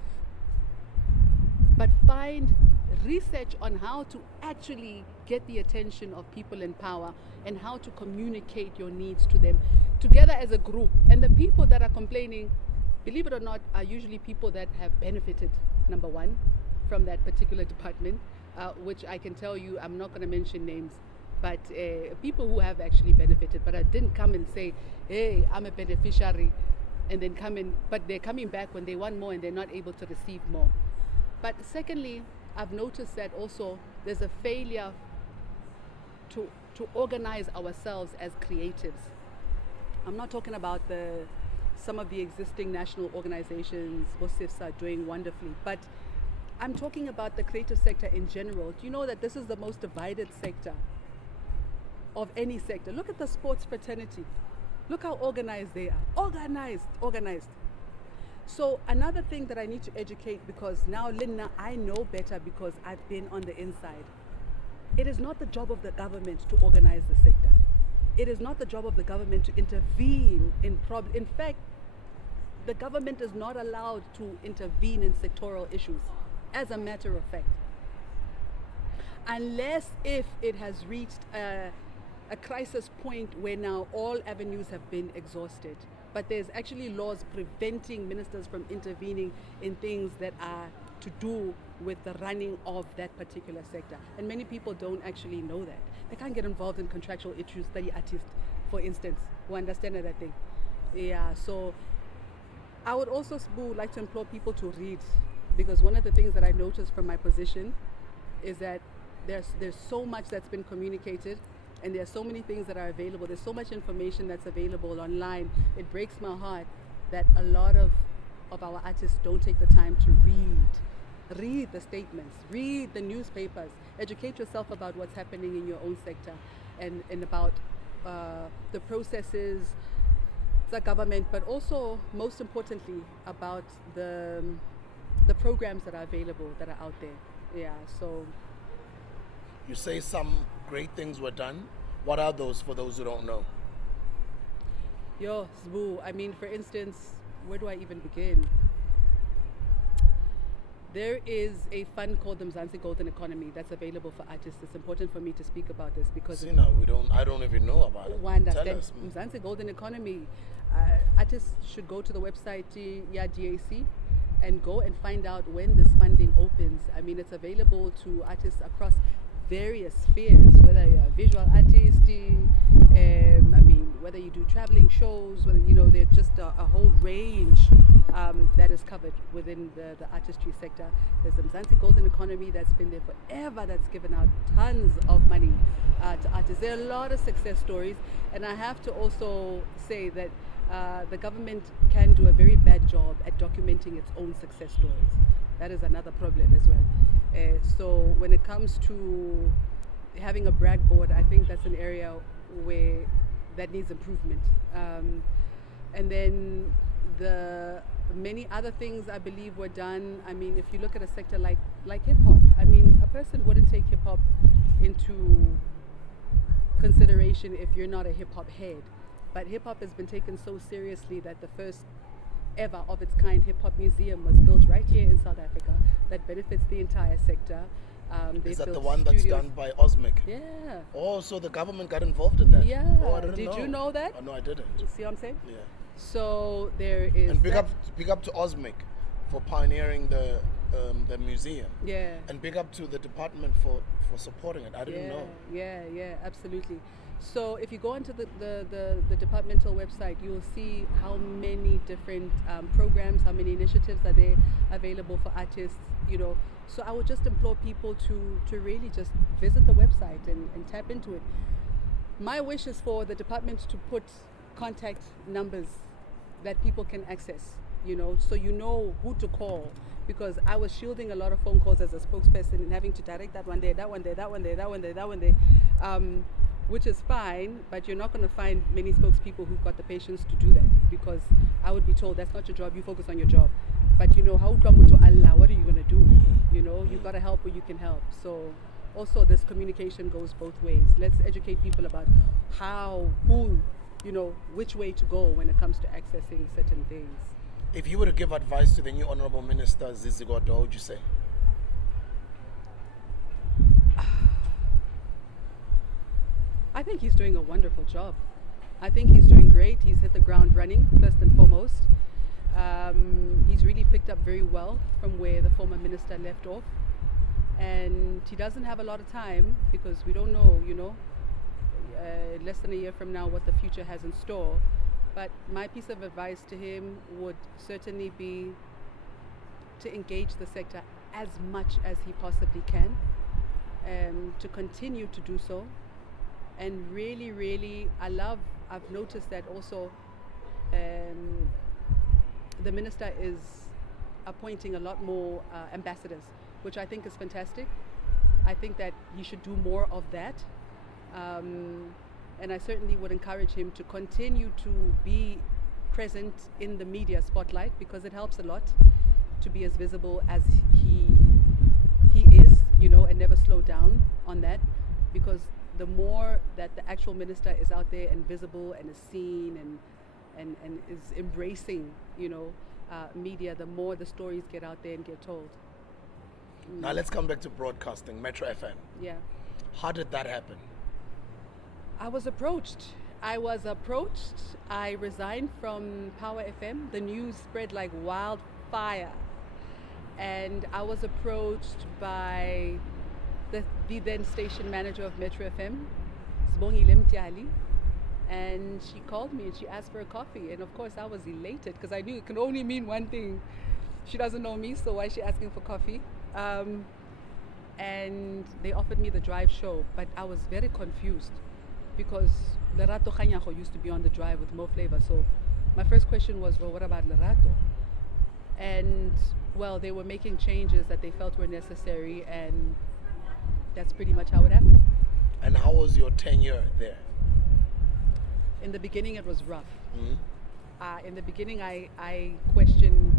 But find research on how to actually get the attention of people in power and how to communicate your needs to them together as a group. And the people that are complaining, believe it or not, are usually people that have benefited, number one, from that particular department, which I can tell you, I'm not going to mention names, but people who have actually benefited, but I didn't come and say, hey, I'm a beneficiary, and then come in, but they're coming back when they want more and they're not able to receive more. But secondly, I've noticed that also there's a failure to organize ourselves as creatives. I'm not talking about some of the existing national organizations, BOSIFs are doing wonderfully, but I'm talking about the creative sector in general. Do you know that this is the most divided sector of any sector? Look at the sports fraternity. Look how organized they are. Organized. So another thing that I need to educate, because now, Linda, I know better because I've been on the inside. It is not the job of the government to organize the sector. It is not the job of the government to intervene in problems. In fact, the government is not allowed to intervene in sectoral issues, as a matter of fact. Unless if it has reached a crisis point where now all avenues have been exhausted. But there's actually laws preventing ministers from intervening in things that are to do with the running of that particular sector. And many people don't actually know that. They can't get involved in contractual issues, study artists, for instance, who understand that thing. Yeah, so I would also like to implore people to read, because one of the things that I noticed from my position is that there's so much that's been communicated, and there are so many things that are available. There's so much information that's available online. It breaks my heart that a lot of our artists don't take the time to read the statements, read the newspapers, educate yourself about what's happening in your own sector, and about the processes, the government, but also, most importantly, about the programs that are available, that are out there. Yeah, so. You say some great things were done. What are those for those who don't know? Yo, Zbu, I mean, for instance, where do I even begin? There is a fund called the Mzansi Golden Economy that's available for artists. It's important for me to speak about this because I don't even know about it. Tell us. Mzansi Golden Economy, artists should go to the website DAC and go and find out when this funding opens. I mean, it's available to artists across various spheres, whether you're a visual artist, whether you do traveling shows, whether, there's just a whole range that is covered within the artistry sector. There's the Mzansi Golden Economy that's been there forever, that's given out tons of money to artists. There are a lot of success stories, and I have to also say that the government can do a very bad job at documenting its own success stories. That is another problem as well. So when it comes to having a brag board, I think that's an area where that needs improvement. And then the many other things I believe were done. I mean, if you look at a sector like hip hop, I mean, a person wouldn't take hip hop into consideration if you're not a hip hop head. But hip hop has been taken so seriously that the first ever of its kind hip hop museum was built right here in South Africa that benefits the entire sector. Is that the one that's done by Osmic? Yeah. Oh, so the government got involved in that? Yeah. Oh, I didn't know. Did you know that? Oh, no, I didn't. You see what I'm saying? Yeah. So there is. And big up to Osmic for pioneering the museum. Yeah. And big up to the department for supporting it. I didn't know. Yeah, absolutely. So if you go onto the departmental website, you'll see how many different programs, how many initiatives are there available for artists, you know. So I would just implore people to really just visit the website and tap into it. My wish is for the department to put contact numbers that people can access, you know, so you know who to call. Because I was shielding a lot of phone calls as a spokesperson and having to direct that one there, that one there, that one there, that one there, that one there, which is fine, but you're not going to find many spokespeople who've got the patience to do that, because I would be told that's not your job, you focus on your job. But you know, how to Allah, what are you going to do? You know, you've got to help where you can help. So also this communication goes both ways. Let's educate people about how, who, you know, which way to go when it comes to accessing certain things. If you were to give advice to the new Honorable Minister, Zizi Kodwa, what would you say? I think he's doing a wonderful job. I think he's doing great. He's hit the ground running, first and foremost. He's really picked up very well from where the former minister left off. And he doesn't have a lot of time, because we don't know, you know, less than a year from now what the future has in store. But my piece of advice to him would certainly be to engage the sector as much as he possibly can, to continue to do so. And really, really, I've noticed that also the minister is appointing a lot more ambassadors, which I think is fantastic. I think that he should do more of that. And I certainly would encourage him to continue to be present in the media spotlight, because it helps a lot to be as visible as he is, you know, and never slow down on that, because the more that the actual minister is out there and visible and is seen and is embracing, you know, media, the more the stories get out there and get told. Now let's come back to broadcasting, Metro FM. Yeah. How did that happen? I was approached. I resigned from Power FM. The news spread like wildfire. And I was approached by the then station manager of Metro FM, Sibongile Mtyali. And she called me and she asked for a coffee. And of course I was elated, because I knew it can only mean one thing. She doesn't know me, so why is she asking for coffee? And they offered me the drive show, but I was very confused, because Lerato Khanyago used to be on the drive with Mo Flavor. So my first question was, well, what about Lerato? And well, they were making changes that they felt were necessary, and that's pretty much how it happened. And how was your tenure there? In the beginning, it was rough. Mm-hmm. In the beginning, I questioned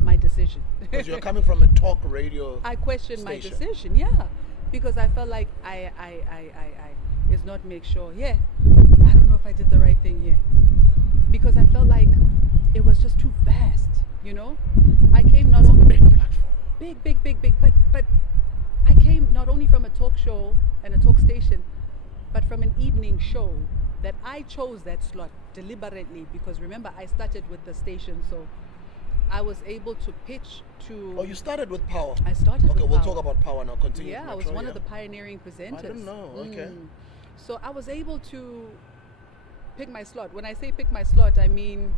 my decision. Because you're coming from a talk radio I questioned station. my decision, yeah. Because I felt like I is not make sure. Yeah, I don't know if I did the right thing here. Because I felt like it was just too fast, you know? I came not only... big platform. Big. But I came not only from a talk show and a talk station, but from an evening show that I chose that slot deliberately, because remember, I started with the station, so I was able to pitch to... Oh, you started with Power? I started with Power. Okay, we'll talk about Power now. Continue. Yeah, I was one of the pioneering presenters. I didn't know, okay. So I was able to pick my slot. When I say pick my slot, I mean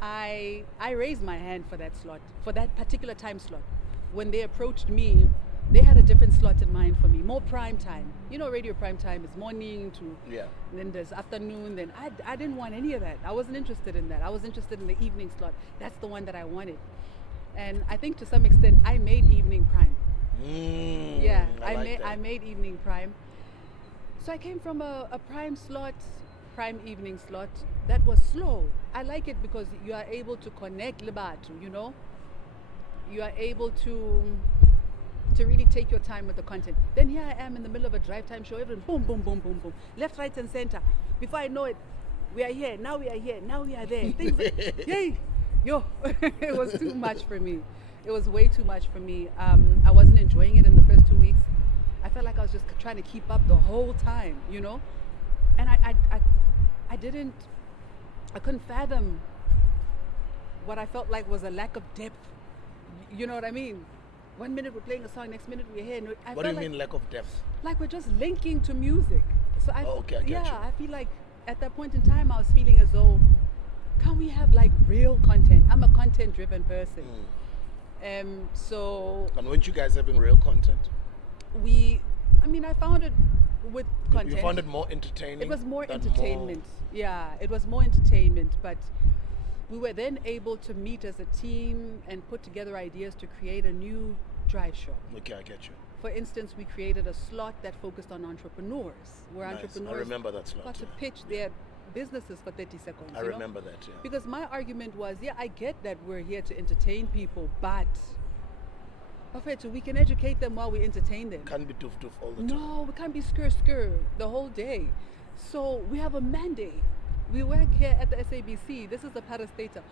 I raised my hand for that slot, for that particular time slot. When they approached me, they had a different slot in mind for me, more prime time. You know, radio prime time is morning to, then there's afternoon. Then I didn't want any of that. I wasn't interested in that. I was interested in the evening slot. That's the one that I wanted. And I think to some extent, I made evening prime. I made evening prime. So I came from a prime slot, prime evening slot that was slow. I like it because you are able to connect Libatu, you know? You are able to really take your time with the content. Then here I am in the middle of a drive time show, everyone boom, boom, boom, boom, boom. Left, right, and center. Before I know it, we are here, now we are here, now we are there. Things, yay, yo, it was too much for me. It was way too much for me. I wasn't enjoying it in the first 2 weeks. I felt like I was just trying to keep up the whole time, you know? And I couldn't fathom what I felt like was a lack of depth. You know what I mean? 1 minute we're playing a song, next minute we're here. What do you mean lack of depth? Like we're just linking to music. So I get you. I feel like at that point in time I was feeling as though, can we have like real content? I'm a content driven person. So and weren't you guys having real content? I found it with content. You found it more entertaining? It was more entertainment. Yeah, it was more entertainment, but we were then able to meet as a team and put together ideas to create a new drive show. Okay, I get you. For instance, we created a slot that focused on entrepreneurs, where entrepreneurs I remember that slot, got to pitch their businesses for 30 seconds. I remember that, yeah. Because my argument was, I get that we're here to entertain people, but we can educate them while we entertain them. Can't be doof all the time. No, we can't be skr the whole day. So we have a mandate. We work here at the SABC. This is the parastater.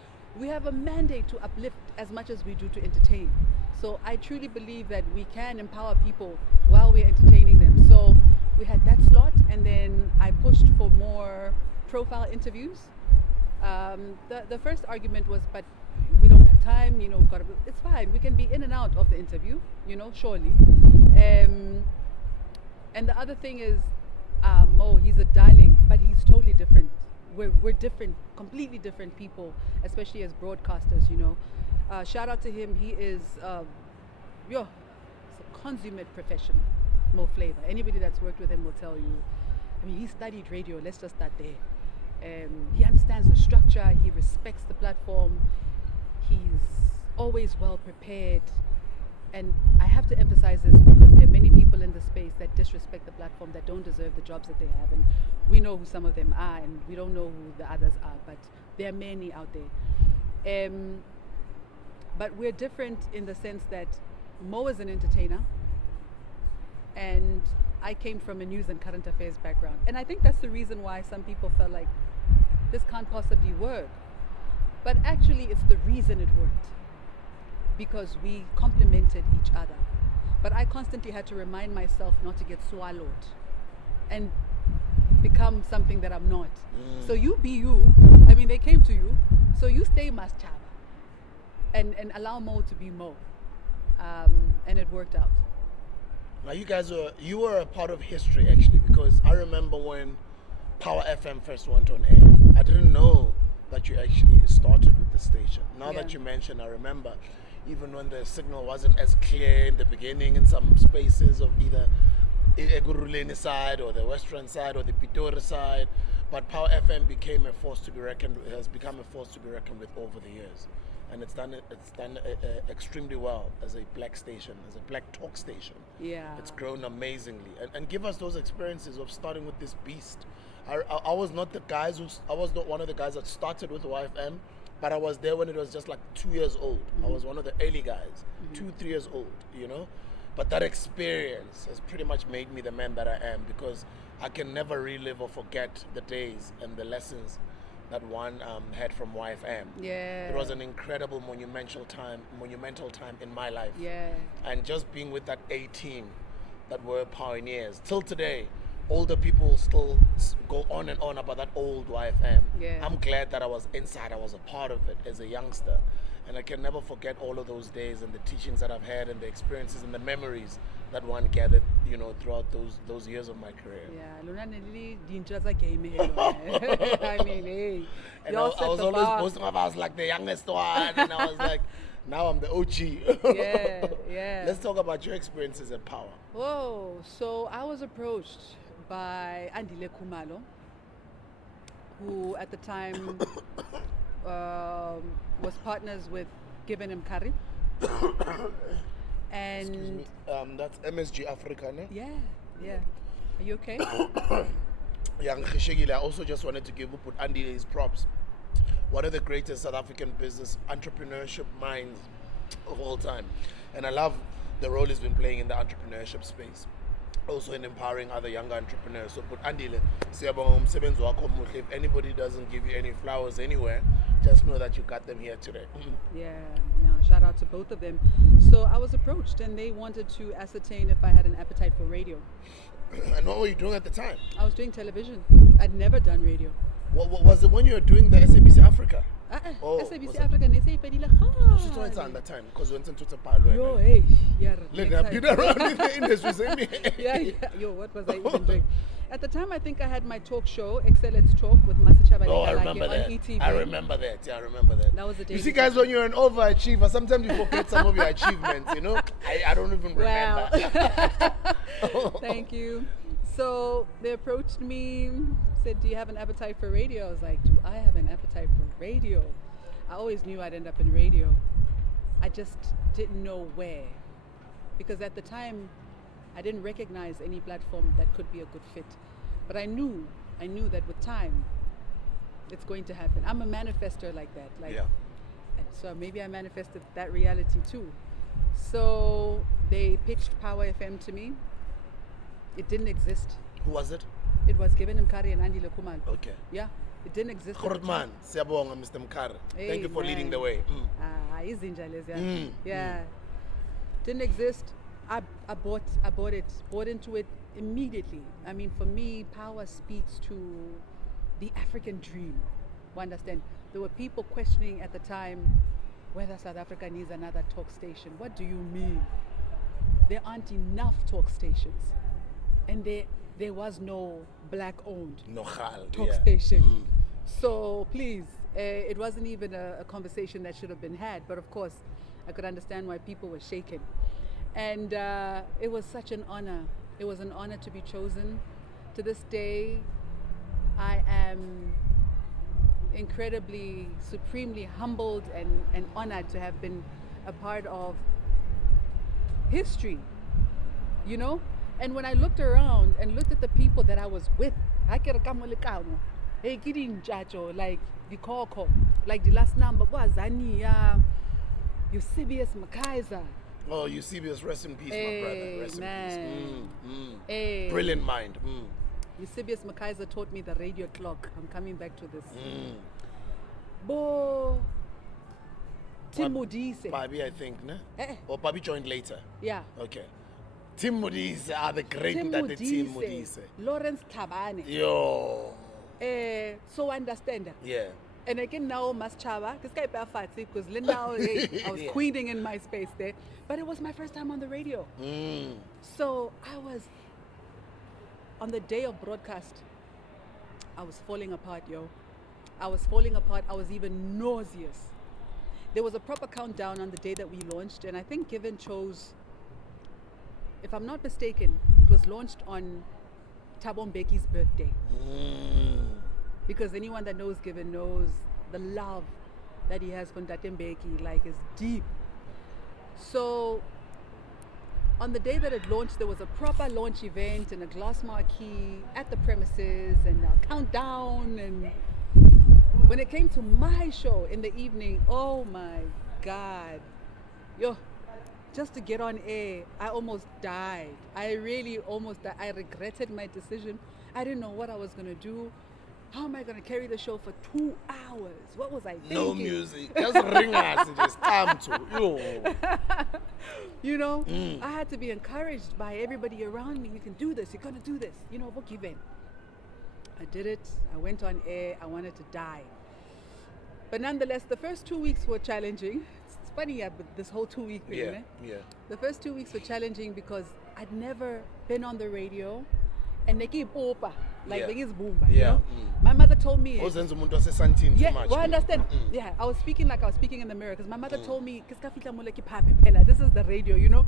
We have a mandate to uplift as much as we do to entertain. So I truly believe that we can empower people while we're entertaining them. So we had that slot, and then I pushed for more profile interviews. The first argument was, but we don't have time, it's fine. We can be in and out of the interview, surely. And the other thing is, Mo, he's a darling, but he's totally different. We're different, completely different people, especially as broadcasters, shout out to him. He is a consummate professional, Mo Flavor. Anybody that's worked with him will tell you. He studied radio. Let's just start there. He understands the structure. He respects the platform. He's always well prepared. And I have to emphasize this because there are many people in the space that disrespect the platform, that don't deserve the jobs that they have. And we know who some of them are, and we don't know who the others are, but there are many out there. But we're different in the sense that Mo is an entertainer, and I came from a news and current affairs background. And I think that's the reason why some people felt like this can't possibly work. But actually, it's the reason it worked, because we complemented each other. But I constantly had to remind myself not to get swallowed and become something that I'm not. So you be you. They came to you. So you stay Masechaba and allow Mo to be Mo. And it worked out. Now you were a part of history, actually, because I remember when Power FM first went on air. I didn't know that you actually started with the station. Now that you mention, I remember even when the signal wasn't as clear in the beginning in some spaces of either Eguruleni side or the Western side or the Pitori side, but Power FM has become a force to be reckoned with over the years, and it's done extremely well as a black station, as a black talk station. It's grown amazingly. And give us those experiences of starting with this beast. I was not one of the guys that started with YFM, but I was there when it was just like 2 years old. I was one of the early guys, 2-3 years old, But that experience has pretty much made me the man that I am, because I can never relive or forget the days and the lessons that one had from YFM. It was an incredible, monumental time in my life. And just being with that A team that were pioneers. Till today, older people still go on and on about that old YFM. I'm glad that I was inside, I was a part of it as a youngster. And I can never forget all of those days and the teachings that I've had and the experiences and the memories that one gathered, throughout those years of my career. And I was always boasting about I was like the youngest one, and I was like, now I'm the OG. Let's talk about your experiences at Power. Whoa, so I was approached by Khumalo, who at the time was partners with Given him Curry. And excuse me, that's MSG Africa, ne? Yeah. Are you okay? I also just wanted to give Andy his props. One of the greatest South African business entrepreneurship minds of all time. And I love the role he's been playing in the entrepreneurship space. also in empowering other younger entrepreneurs. So, but Andile, siyabonga umsebenzi wakho omuhle. If anybody doesn't give you any flowers anywhere, just know that you got them here today. Yeah, no, shout out to both of them. So I was approached and they wanted to ascertain if I had an appetite for radio. And what were you doing at the time? I was doing television. I'd never done radio. What was it when you were doing the SABC Africa? SABC Africa, they say, So it's on that time because when it's a palo. Yo, hey, yeah. Look, I've been around in the industry. Yeah. Yo, what was I even doing? At the time, I think I had my talk show, Excellence Talk, with Masechaba. Oh, I remember that. On ETV. I remember that. Yeah, I remember that. That was the day. You see, guys, when you're an overachiever, sometimes you forget some of your achievements, you know? I don't even remember. Wow. Thank you. So they approached me, said, do you have an appetite for radio? I was like, do I have an appetite for radio? I always knew I'd end up in radio. I just didn't know where. Because at the time, I didn't recognize any platform that could be a good fit. But I knew that with time, it's going to happen. I'm a manifester like that. And so maybe I manifested that reality too. So they pitched Power FM to me. It didn't exist. Who was it? It was given Mkari and Andy Khumalo. Okay. Yeah, it didn't exist. Khurman, siyabonga Mr. Mkari. Thank you for leading the way. Yeah. Didn't exist. I bought into it immediately. I mean, for me, Power speaks to the African dream. You understand? There were people questioning at the time whether South Africa needs another talk station. What do you mean? There aren't enough talk stations. And there was no black-owned talk station. So please, it wasn't even a conversation that should have been had. But of course, I could understand why people were shaken. And it was such an honor. It was an honor to be chosen. To this day, I am incredibly, supremely humbled and honored to have been a part of history, you know? And when I looked around and looked at the people that I was with, like the Koko, like the last number was Zania, Eusebius Makaiser. Oh, Eusebius, rest in peace, my brother. Rest in peace. Hey. Brilliant mind. Eusebius Makaiser taught me the radio clock. I'm coming back to this. Bo Tim Modise. Babi, I think, ne? Or Babi joined later? Yeah. Okay. Tim Modise are the great that the Tim Modise. Lawrence Tabane. Yo. So understand that. Yeah. And again now Masechaba, because now I was queening in my space there. But it was my first time on the radio. So I was, on the day of broadcast, I was falling apart, yo. I was falling apart. I was even nauseous. There was a proper countdown on the day that we launched, and I think Given chose, if I'm not mistaken, it was launched on Thabo Mbeki's birthday. Because anyone that knows Given knows the love that he has for Ntate Mbeki, like, is deep. So on the day that it launched, there was a proper launch event and a glass marquee at the premises and a countdown. And when it came to my show in the evening, oh my God, yo, just to get on air, I almost died. I really almost died. I regretted my decision. I didn't know what I was going to do. How am I going to carry the show for 2 hours? What was I thinking? No music. Just ring us and just come to you. You know, I had to be encouraged by everybody around me. You can do this. You're going to do this. You know, book event. I did it. I went on air. I wanted to die. But nonetheless, the first 2 weeks were challenging. It's funny, but this whole 2 week thing. Yeah. The first 2 weeks were challenging because I'd never been on the radio. And they keep opa, like they is boom, you know? My mother told me. Well, I understand. Yeah, I was speaking like I was speaking in the mirror because my mother told me, this is the radio, you know?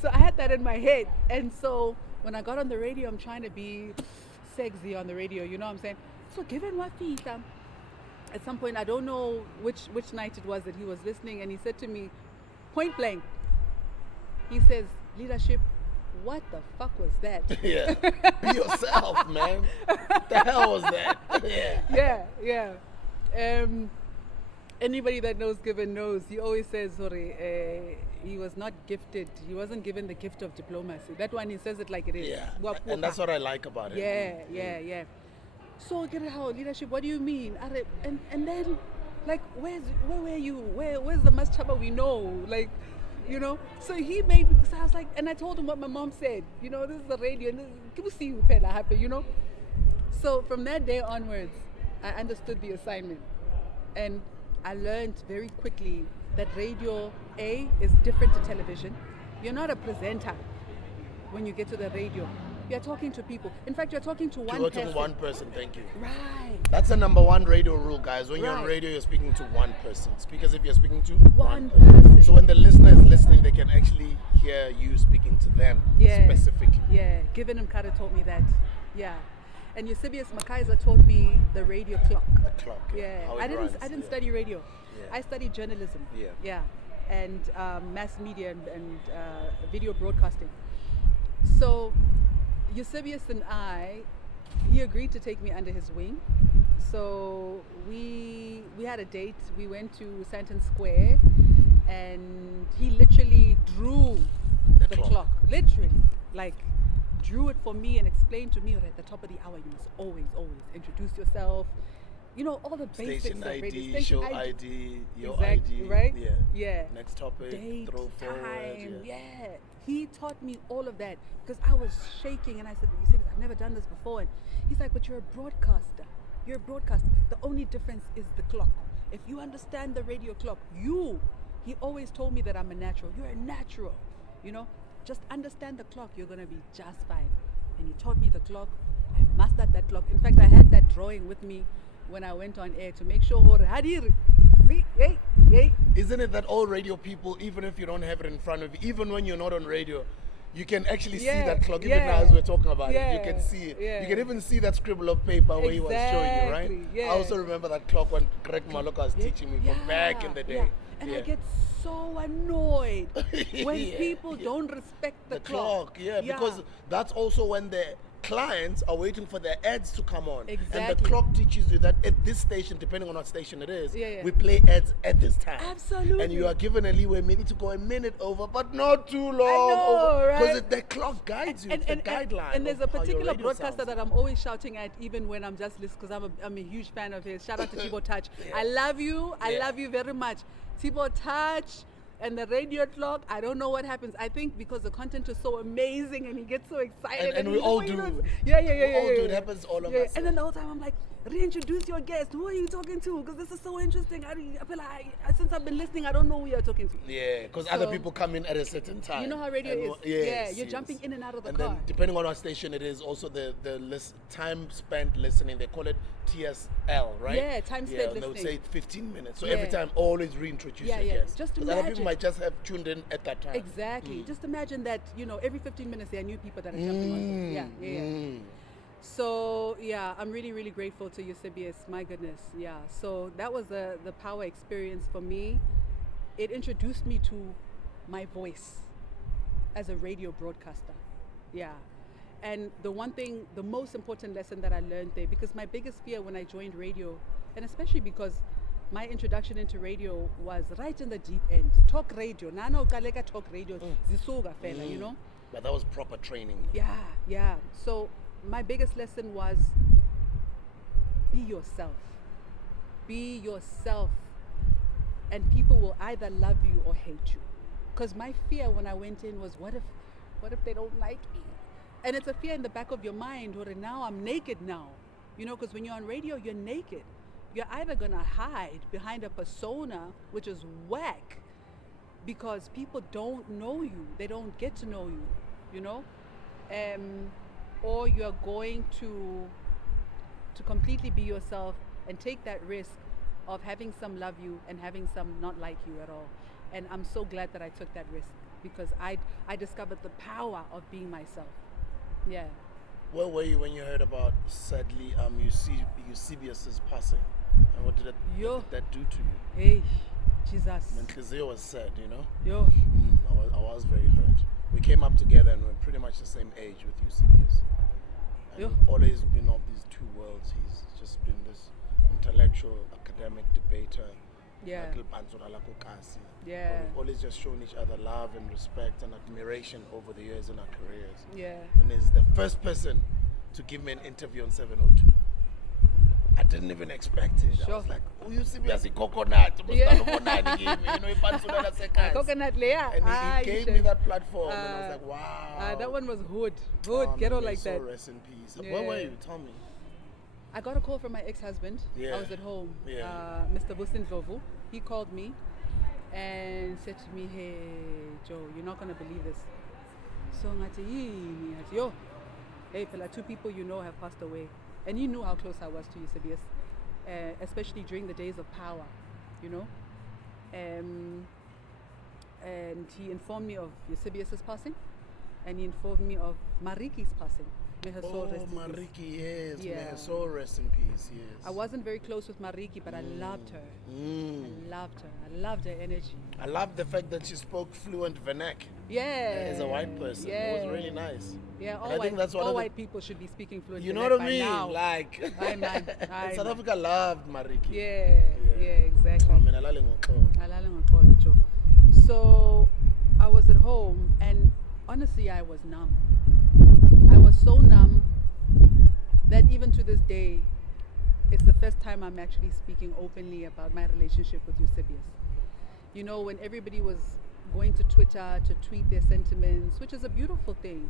So I had that in my head. And so when I got on the radio, I'm trying to be sexy on the radio, you know what I'm saying? So given what at some point, I don't know which night it was that he was listening, and he said to me, point blank, he says, leadership, what the fuck was that? Yeah. Be yourself, man. What the hell was that? Yeah. Anybody that knows Given knows, he always says, sorry, he was not gifted. He wasn't given the gift of diplomacy. That one, he says it like it is. Yeah, and that's what I like about it. Yeah. So, get it how leadership, what do you mean? And then, like, where were you? Where's the Masechaba we know? Like, so he made me, so I was like, and I told him what my mom said, this is the radio, and can we see you happen, So from that day onwards, I understood the assignment. And I learned very quickly that radio, A, is different to television. You're not a presenter when you get to the radio. You're talking to people. In fact, you're talking to one person. To one person, thank you. Right. That's the number one radio rule, guys. When you're on radio, you're speaking to one person. Speak as if you're speaking to one person. So when the listener is listening, they can actually hear you speaking to them specifically. Yeah, Given Mkada taught me that. Yeah. And Eusebius Makaiza taught me the radio clock. The clock. Yeah. I didn't study radio. Yeah. I studied journalism. Yeah. And mass media and video broadcasting. So Eusebius and he agreed to take me under his wing. So we had a date. We went to Santon Square, and he literally drew the clock. Literally, like, drew it for me and explained to me that at the top of the hour you must always introduce yourself. All the basics station of radio. ID, show ID, your exactly, ID, right? Yeah. Next topic, date, throw forward. time, He taught me all of that because I was shaking, and I said, "You see, I've never done this before." And he's like, "But you're a broadcaster. You're a broadcaster. The only difference is the clock. If you understand the radio clock, he always told me that I'm a natural. You're a natural, Just understand the clock. You're gonna be just fine." And he taught me the clock. I mastered that clock. In fact, I had that drawing with me when I went on air to make sure. Isn't it that all radio people, even if you don't have it in front of you, even when you're not on radio, you can actually see that clock, even now as we're talking about it. You can see it. You can even see that scribble of paper where he was showing you, right? I also remember that clock when Greg Maloka was teaching me from back in the day. And I get so annoyed when people don't respect the clock. Because that's also when the clients are waiting for their ads to come on. Exactly. And the clock teaches you that at this station, depending on what station it is, Yeah. we play ads at this time. Absolutely. And you are given a leeway maybe to go a minute over, but not too long. I know, right? Because the clock guides you. It's the guideline. And there's a of how your particular radio broadcaster sounds. that I'm always shouting at, even when I'm just listening, because I'm a huge fan of his. Shout out to Thibaut Touch. I love you. I love you very much. Thibaut Touch. And the radio clock, I don't know what happens. I think because the content is so amazing and he gets so excited. And we all do. Yeah. We all do. It happens all of us. And then the whole time I'm like, reintroduce your guest. Who are you talking to? Because this is so interesting. I feel like since I've been listening, I don't know who you're talking to. Yeah, because other people come in at a certain time. You know how radio is. You're jumping in and out of the car. And then depending on what station it is, also the time spent listening, they call it TSL, right? Yeah, time spent listening. And they would say 15 minutes. So every time, always reintroduce your guest. Just because other people might just have tuned in at that time. Exactly. Just imagine that, every 15 minutes there are new people that are jumping on. Yeah. So, I'm really, really grateful to Eusebius. My goodness. Yeah. So that was the power experience for me. It introduced me to my voice as a radio broadcaster. Yeah. And the most important lesson that I learned there, because my biggest fear when I joined radio, and especially because my introduction into radio was right in the deep end. Talk radio. Nana ukaleka talk radio. Zisuga fela, But that was proper training. Yeah. So my biggest lesson was be yourself. Be yourself. And people will either love you or hate you. Because my fear when I went in was, what if they don't like me? And it's a fear in the back of your mind, or now I'm naked now. Because when you're on radio, you're naked. You're either going to hide behind a persona, which is whack, because people don't know you. They don't get to know you, or you're going to completely be yourself and take that risk of having some love you and having some not like you at all. And I'm so glad that I took that risk, because I discovered the power of being myself. Yeah. Where were you when you heard about, sadly, Eusebius's passing? And what did that do to you? Hey, Jesus. Mentlizio was sad, Yo. I was very hurt. We came up together and we're pretty much the same age with Eusebius. And always been of these two worlds. He's just been this intellectual, academic debater, Yeah. Yeah. We've always just shown each other love and respect and admiration over the years in our careers. Yeah. And he's the first person to give me an interview on 702. I didn't even expect it. Sure. I was like, oh, you see me as a coconut. Yeah. Coconut layer. And he gave me that platform. And I was like, wow. That one was hood. Ghetto like that. Rest in peace. Yeah. Where were you? Tell me. I got a call from my ex-husband. Yeah. I was at home. Yeah. Mr. Busindlovu. He called me and said to me, hey, Joe, you're not going to believe this. So I yo, hey, fella, 2 people you know have passed away. And he knew how close I was to Eusebius, especially during the days of power, you know. And he informed me of Eusebius's passing, and he informed me of Mariki's passing. May her soul rest in peace. Mariki, yes. Yeah. May her soul rest in peace, yes. I wasn't very close with Mariki, but I loved her. I loved her. I loved her energy. I loved the fact that she spoke fluent Vernac. Yeah. As a white person. Yeah. It was really nice. Yeah, I think that's one all of the, white people should be speaking fluent. you know what I by mean? now. Like, Aye, South Africa loved Mariki. Yeah, exactly. I So I was at home, and honestly, I was numb. I was so numb that even to this day, it's the first time I'm actually speaking openly about my relationship with Eusebius. You know, when everybody was going to Twitter to tweet their sentiments, which is a beautiful thing.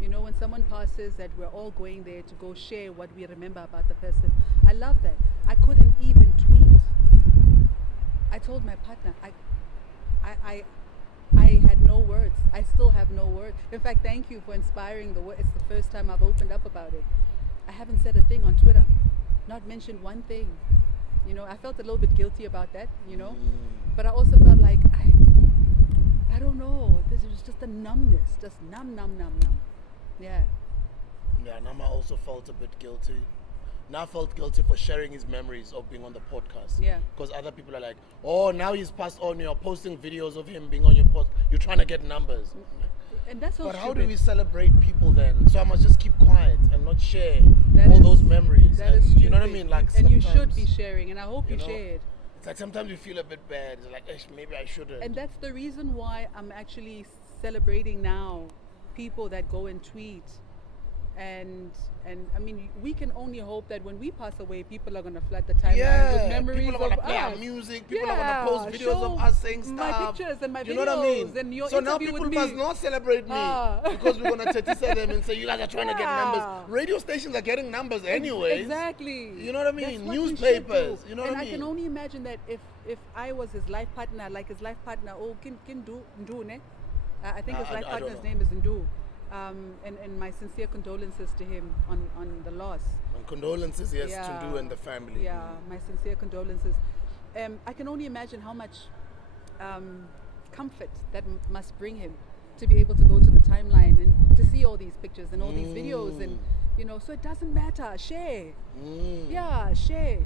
You know, when someone passes, that we're all going there to go share what we remember about the person. I love that. I couldn't even tweet. I told my partner, I had no words. I still have no words. In fact, thank you for inspiring the word. It's the first time I've opened up about it. I haven't said a thing on Twitter, not mentioned one thing. You know, I felt a little bit guilty about that, you know, but I also felt like, I don't know, this was just a numbness, just numb. Yeah. Yeah, Nama also felt a bit guilty. Now felt guilty for sharing his memories of being on the podcast. Yeah. Because other people are like, oh, now he's passed on, you're posting videos of him being on your post. You're trying to get numbers. And that's so But stupid. how do we celebrate people then? So I must just keep quiet and not share those memories. That is stupid. You know what I mean? Like, and you should be sharing, and I hope you shared. It's like sometimes you feel a bit bad. It's like, maybe I shouldn't. And that's the reason why I'm actually celebrating now people that go and tweet. And I mean, we can only hope that when we pass away, people are going to flood the timeline with memories people are of gonna play us. our music. People are going to post videos of us saying stuff. My pictures and my videos. You know what I mean? And your so now interview people with must me. not celebrate me because we're going to tease them and say, you guys are trying to get numbers. Radio stations are getting numbers anyway. Exactly. You know what I mean? That's Newspapers. You know what I mean? And I can only imagine that if I was his life partner, like his life partner, Ndu, ne? I think his life partner's name is Ndu. And my sincere condolences to him on the loss. And condolences, yes, to Ndu and the family. Yeah, my sincere condolences. I can only imagine how much comfort that must bring him to be able to go to the timeline and to see all these pictures and all these videos, and you know, so it doesn't matter. Share. Yeah, share.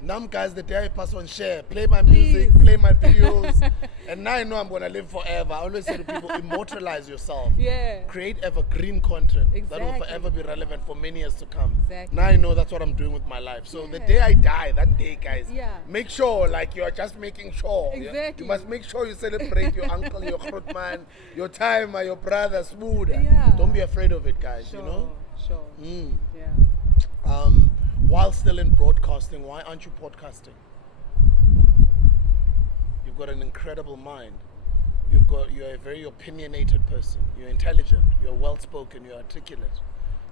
Now, guys, the day I pass on, share, play my music, play my videos, and now I know I'm gonna live forever. I always say to people, immortalize yourself. Yeah. Create evergreen content that will forever be relevant for many years to come. Exactly. Now I know that's what I'm doing with my life. So the day I die, that day, guys, make sure, like, you're just making sure. Exactly. You must make sure you celebrate your uncle, your krutman, your time, your brother, smooth. Yeah. Don't be afraid of it, guys. Sure. You know. Sure. Yeah. While still in broadcasting, why aren't you podcasting? You've got an incredible mind. You're a very opinionated person. You're intelligent. You're well-spoken. You're articulate.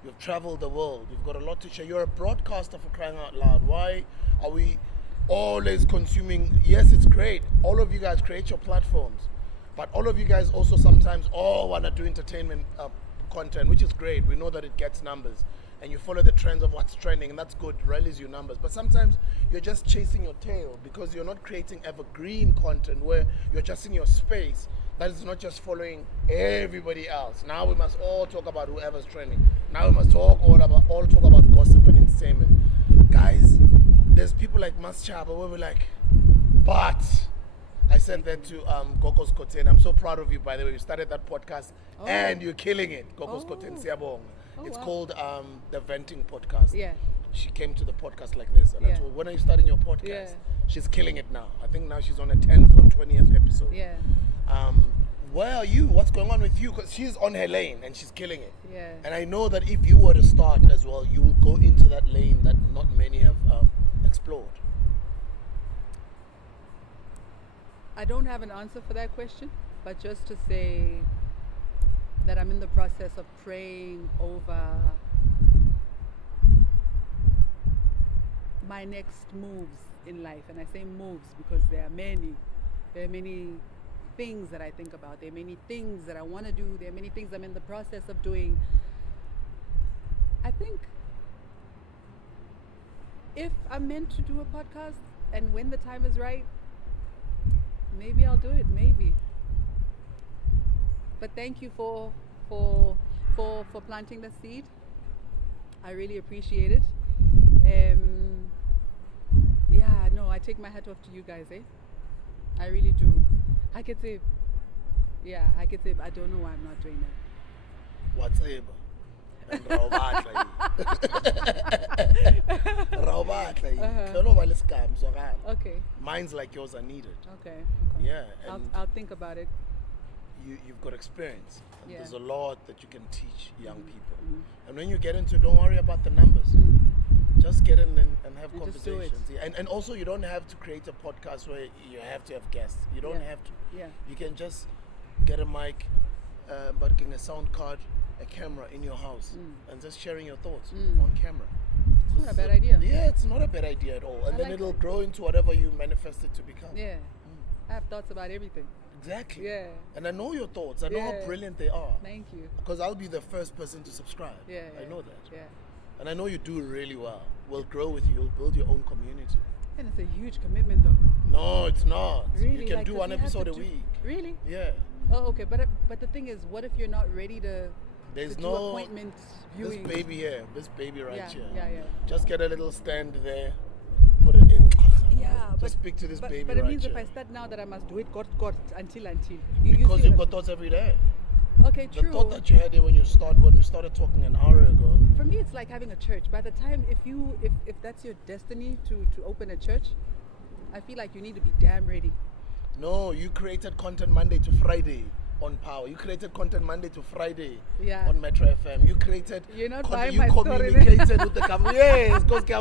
You've traveled the world. You've got a lot to share. You're a broadcaster, for crying out loud. Why are we always consuming? Yes, it's great. All of you guys create your platforms. But all of you guys also sometimes all want to do entertainment content, which is great. We know that it gets numbers. And you follow the trends of what's trending, and that's good, rallies you numbers. But sometimes you're just chasing your tail because you're not creating evergreen content where you're just in your space that is not just following everybody else. Now we must all talk about whoever's trending. Now we must all talk about gossip and entertainment. Guys, there's people like Masechaba where we're like, but I sent that to Gokos Koten. I'm so proud of you, by the way. You started that podcast and you're killing it. Gokos Koten Siabong. It's called the Venting Podcast. Yeah. she came to the podcast like this, and I told her, when are you starting your podcast? Yeah. She's killing it now. I think now she's on a 10th or 20th episode. Yeah. Where are you? What's going on with you? Because she's on her lane and she's killing it. Yeah. And I know that if you were to start as well, you will go into that lane that not many have explored. I don't have an answer for that question, but just to say that I'm in the process of praying over my next moves in life. And I say moves because there are many things that I think about. There are many things that I want to do. There are many things I'm in the process of doing. I think if I'm meant to do a podcast and when the time is right, maybe I'll do it, maybe. But thank you for planting the seed. I really appreciate it. Yeah, no, I take my hat off to you guys, I really do. I could say, I don't know why I'm not doing that. What's it? Okay. Minds like yours are needed. Okay. Yeah. I'll think about it. You've got experience. And Yeah. there's a lot that you can teach young people. Mm-hmm. And when you get into it, don't worry about the numbers. Just get in and have And just do it. conversations. Yeah. And also, you don't have to create a podcast where you have to have guests. You don't have to. Yeah. You can just get a mic, but getting a sound card, a camera in your house, and just sharing your thoughts on camera. It's not a bad idea. Yeah, it's not a bad idea at all. And I then like it'll that. grow into whatever you manifest it to become. Yeah. I have thoughts about everything. Exactly. Yeah. And I know your thoughts. I know how Yeah. brilliant they are. Thank you. Because I'll be the first person to subscribe. Yeah. I know that. Yeah. And I know you do really well. We'll grow with you. You'll build your own community. And it's a huge commitment though. No, it's not. Really? You can Like, do 'cause one you have episode to a week. Really? Yeah. Oh, okay. But the thing is, what if you're not ready to There's do no appointment viewing? This baby here. This baby right Yeah, here. yeah. Just get a little stand there. Put it in. Yeah, Just speak to this baby but it right means here. if I start now that I must do it, got until. Because see you've what got I'm- thoughts every day. Okay, The true. thought that you had here when we started talking an hour ago. For me, it's like having a church. By the time, if that's your destiny to open a church, I feel like you need to be damn ready. No, you created content Monday to Friday on Power. You created content Monday to Friday Yeah. on Metro FM. You created You're not content, buying you my story. communicated with the government. Yes, because and like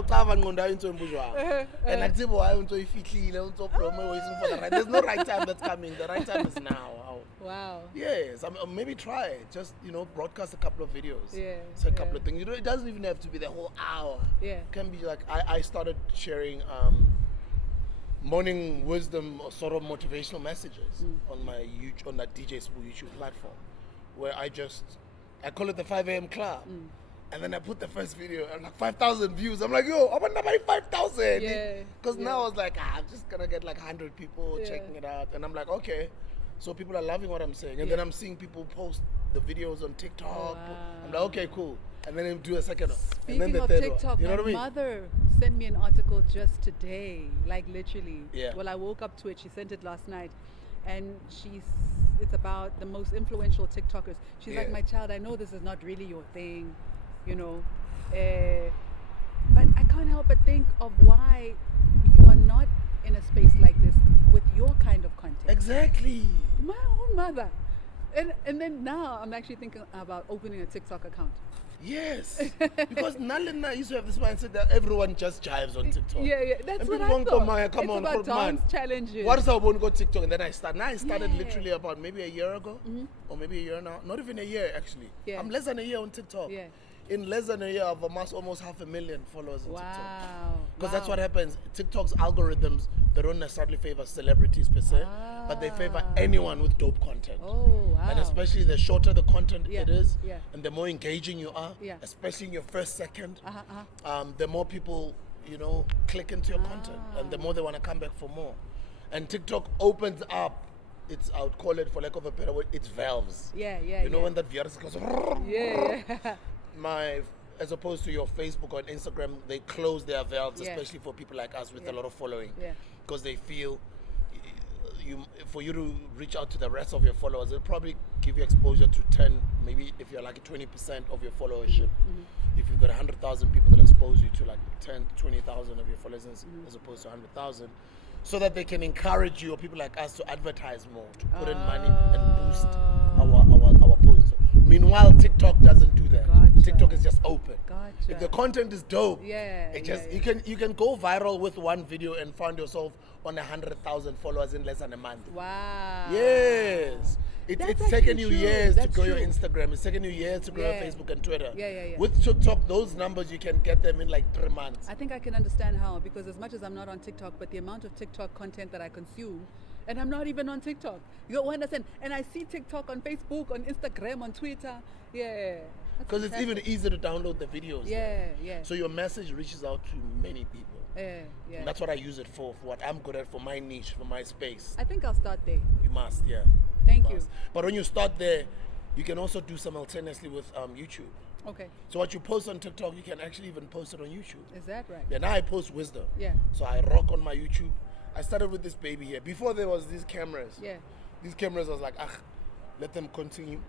waiting for the right. There's no right time that's coming. The right time is now. Wow. Yes, maybe try it. Just broadcast a couple of videos. Yeah, Say a couple yeah. of things. It doesn't even have to be the whole hour. Yeah. It can be like I started sharing morning wisdom or sort of motivational messages on my on that DJ Sbu YouTube platform, where I call it the 5 a.m. club. And then I put the first video and like 5,000 views. I'm like, yo, I want nobody 5,000. Yeah. Because now I was like, I'm just gonna get like 100 people Yeah. checking it out. And I'm like, okay. So people are loving what I'm saying. And then I'm seeing people post the videos on TikTok. Wow. I'm like, okay, cool. And then I do a second one. Speaking and then the of third TikTok, one. You know my what I mean? mother sent me an article just today, like literally. Yeah. Well, I woke up to it. She sent it last night, and it's about the most influential TikTokers. She's like, Yeah. my child, I know this is not really your thing, but I can't help but think of why you are not in a space like this with your kind of content. Exactly. My own mother. And then now I'm actually thinking about opening a TikTok account. Yes. Because Nalina used to have this mindset that everyone just jives on TikTok. Yeah, that's And what people I won't thought. go, Maya, come it's on, about come on. dance challenges. What is I want to go TikTok? And then I started. Now I started Yeah. literally about maybe a year ago, or maybe a year now. Not even a year actually. Yeah. I'm less than a year on TikTok. Yeah. In less than a year, I've amassed almost 500,000 followers on TikTok. Wow. Because that's what happens. TikTok's algorithms, they don't necessarily favor celebrities per se, but they favor anyone with dope content. Oh, wow. And especially the shorter the content Yeah, it is, yeah. and the more engaging you are, Yeah. especially in your first second, Uh-huh. the more people, click into your content, and the more they want to come back for more. And TikTok opens up, I would call it, for lack of a better word, it's valves. Yeah, yeah. You know yeah. when that virus goes, Yeah. as opposed to your Facebook or Instagram, they close their valves, Yeah. especially for people like us with Yeah. a lot of following, Yeah. because they feel for you to reach out to the rest of your followers, it'll probably give you exposure to 10, maybe if you're like 20% of your followership. If you've got 100,000 people, that expose you to like 10 to 20,000 of your followers as opposed to 100,000, so that they can encourage you or people like us to advertise more, to put in money and boost our posts. Meanwhile, TikTok doesn't do that. Gotcha. TikTok is just open. Gotcha. If the content is dope, Yeah, it just yeah. you can go viral with one video and find yourself on 100,000 followers in less than a month. Wow. Yes. That's It's taken you actually true. years to That's grow your true. Instagram. It's taken you years to grow your Yeah. Facebook and Twitter. Yeah. With TikTok, those numbers, you can get them in like 3 months. I think I can understand how, because as much as I'm not on TikTok, but the amount of TikTok content that I consume, and I'm not even on TikTok. You don't understand? And I see TikTok on Facebook, on Instagram, on Twitter. Yeah. Because it's even easier to download the videos. Yeah. So your message reaches out to many people. Yeah. And that's what I use it for what I'm good at, for my niche, for my space. I think I'll start there. You must, yeah. Thank you. Must. But when you start there, you can also do simultaneously with YouTube. Okay. So what you post on TikTok, you can actually even post it on YouTube. Is that right? Yeah, now I post wisdom. Yeah. So I rock on my YouTube. I started with this baby here. Before there was these cameras. Yeah. These cameras, I was like, let them continue,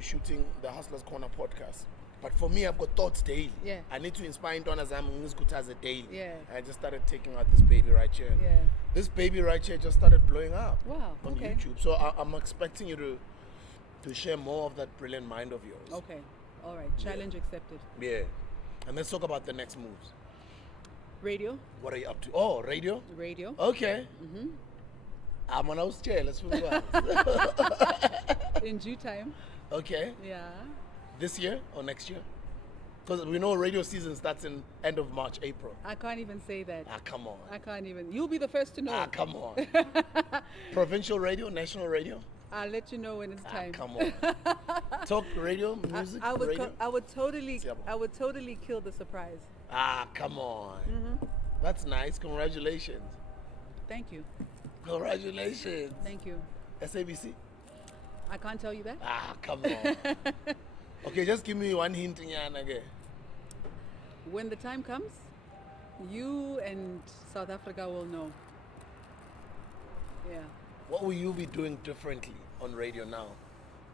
shooting the Hustlers Corner podcast. But for me, I've got thoughts daily. Yeah. I need to inspire Ntonas Ngizikuthaze daily. Yeah. And I just started taking out this baby right here. Yeah. This baby right here just started blowing up. Wow, on okay. YouTube. So I'm expecting you to share more of that brilliant mind of yours. Okay. All right. Challenge accepted. Yeah. And let's talk about the next moves. Radio. What are you up to? Oh, radio? Radio. Okay. I'm on house chair. Let's move on. In due time. Okay. Yeah. This year or next year? Because we know radio season starts in end of March, April. I can't even say that. Come on. I can't even. You'll be the first to know. Come on. Provincial radio, national radio? I'll let you know when it's time. Come on. Talk radio, music, I would radio? I would totally Siamo. I would totally kill the surprise. Come on. That's nice. Congratulations. Thank you. Congratulations. Thank you. SABC? I can't tell you that. Come on. Okay, just give me one hint again. When the time comes, you and South Africa will know. Yeah. What will you be doing differently on radio now?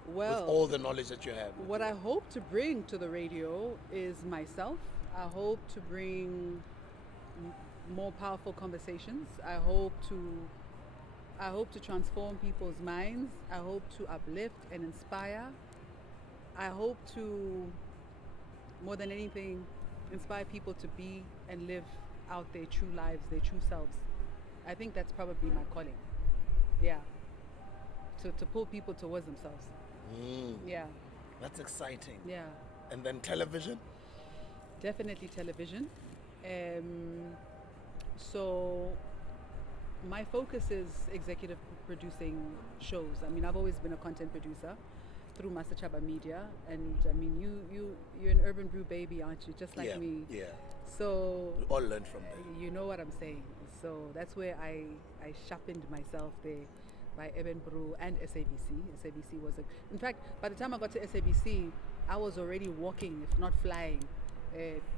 Well, with all the knowledge that you have? What I hope to bring to the radio is myself. I hope to bring more powerful conversations. I hope to transform people's minds. I hope to uplift and inspire. I hope to, more than anything, inspire people to be and live out their true lives, their true selves. I think that's probably my calling. Yeah. To pull people towards themselves. Yeah. That's exciting. Yeah. And then television? Definitely television. So my focus is executive producing shows. I mean, I've always been a content producer through Masechaba Media, and I mean, you're an urban brew baby, aren't you? Just like me. Yeah. So we all learn from there. You know what I'm saying. So that's where I sharpened myself there by Urban Brew and SABC. SABC was in fact, by the time I got to SABC, I was already walking, if not flying,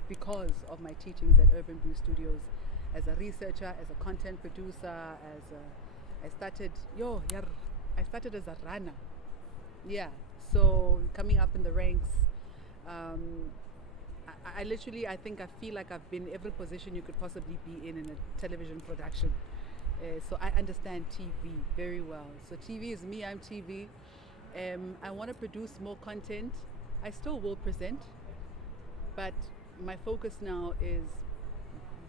because of my teachings at Urban Brew Studios as a researcher, as a content producer, I started as a runner. Yeah. So coming up in the ranks, I literally, I feel like I've been in every position you could possibly be in a television production. So I understand TV very well. So TV is me, I'm TV. I want to produce more content. I still will present, but my focus now is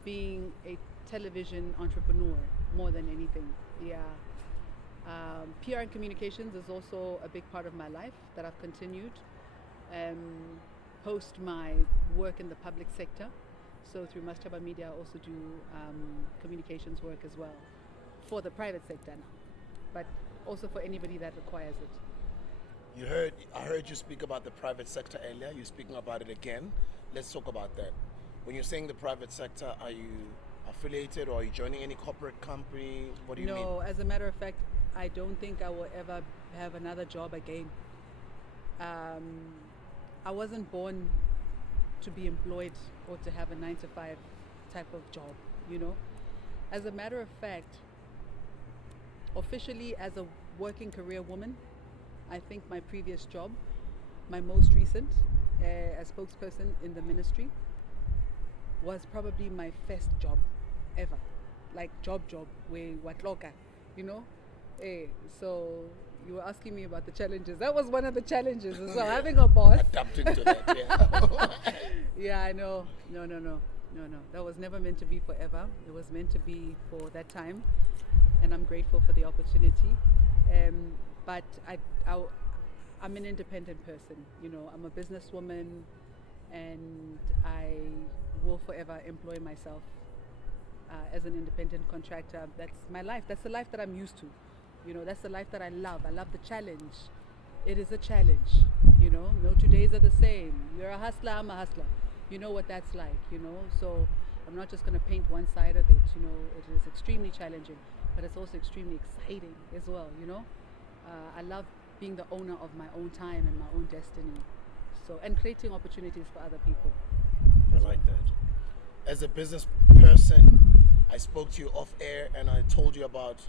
being a television entrepreneur more than anything. Yeah. PR and communications is also a big part of my life that I've continued. Post my work in the public sector. So through Masechaba Media, I also do communications work as well for the private sector now, but also for anybody that requires it. I heard you speak about the private sector earlier. You're speaking about it again. Let's talk about that. When you're saying the private sector, are you affiliated or are you joining any corporate company? What do you mean? No, as a matter of fact, I don't think I will ever have another job again. I wasn't born to be employed or to have a 9-to-5 type of job, you know. As a matter of fact, officially as a working career woman, I think my previous job, my most recent, as spokesperson in the ministry, was probably my first job ever. Like job, where watloka, you know? So you were asking me about the challenges. That was one of the challenges as well, having a boss. Adapting to that, yeah. Yeah, I know. No. That was never meant to be forever. It was meant to be for that time. And I'm grateful for the opportunity. But I'm an independent person. You know, I'm a businesswoman, and I will forever employ myself as an independent contractor. That's my life. That's the life that I'm used to. You know, that's the life that I love. I love the challenge. It is a challenge. You know, no 2 days are the same. You're a hustler, I'm a hustler. You know what that's like, you know. So I'm not just going to paint one side of it. You know, it is extremely challenging, but it's also extremely exciting as well, you know. I love being the owner of my own time and my own destiny. So, and creating opportunities for other people. I like that. As a business person, I spoke to you off air and I told you about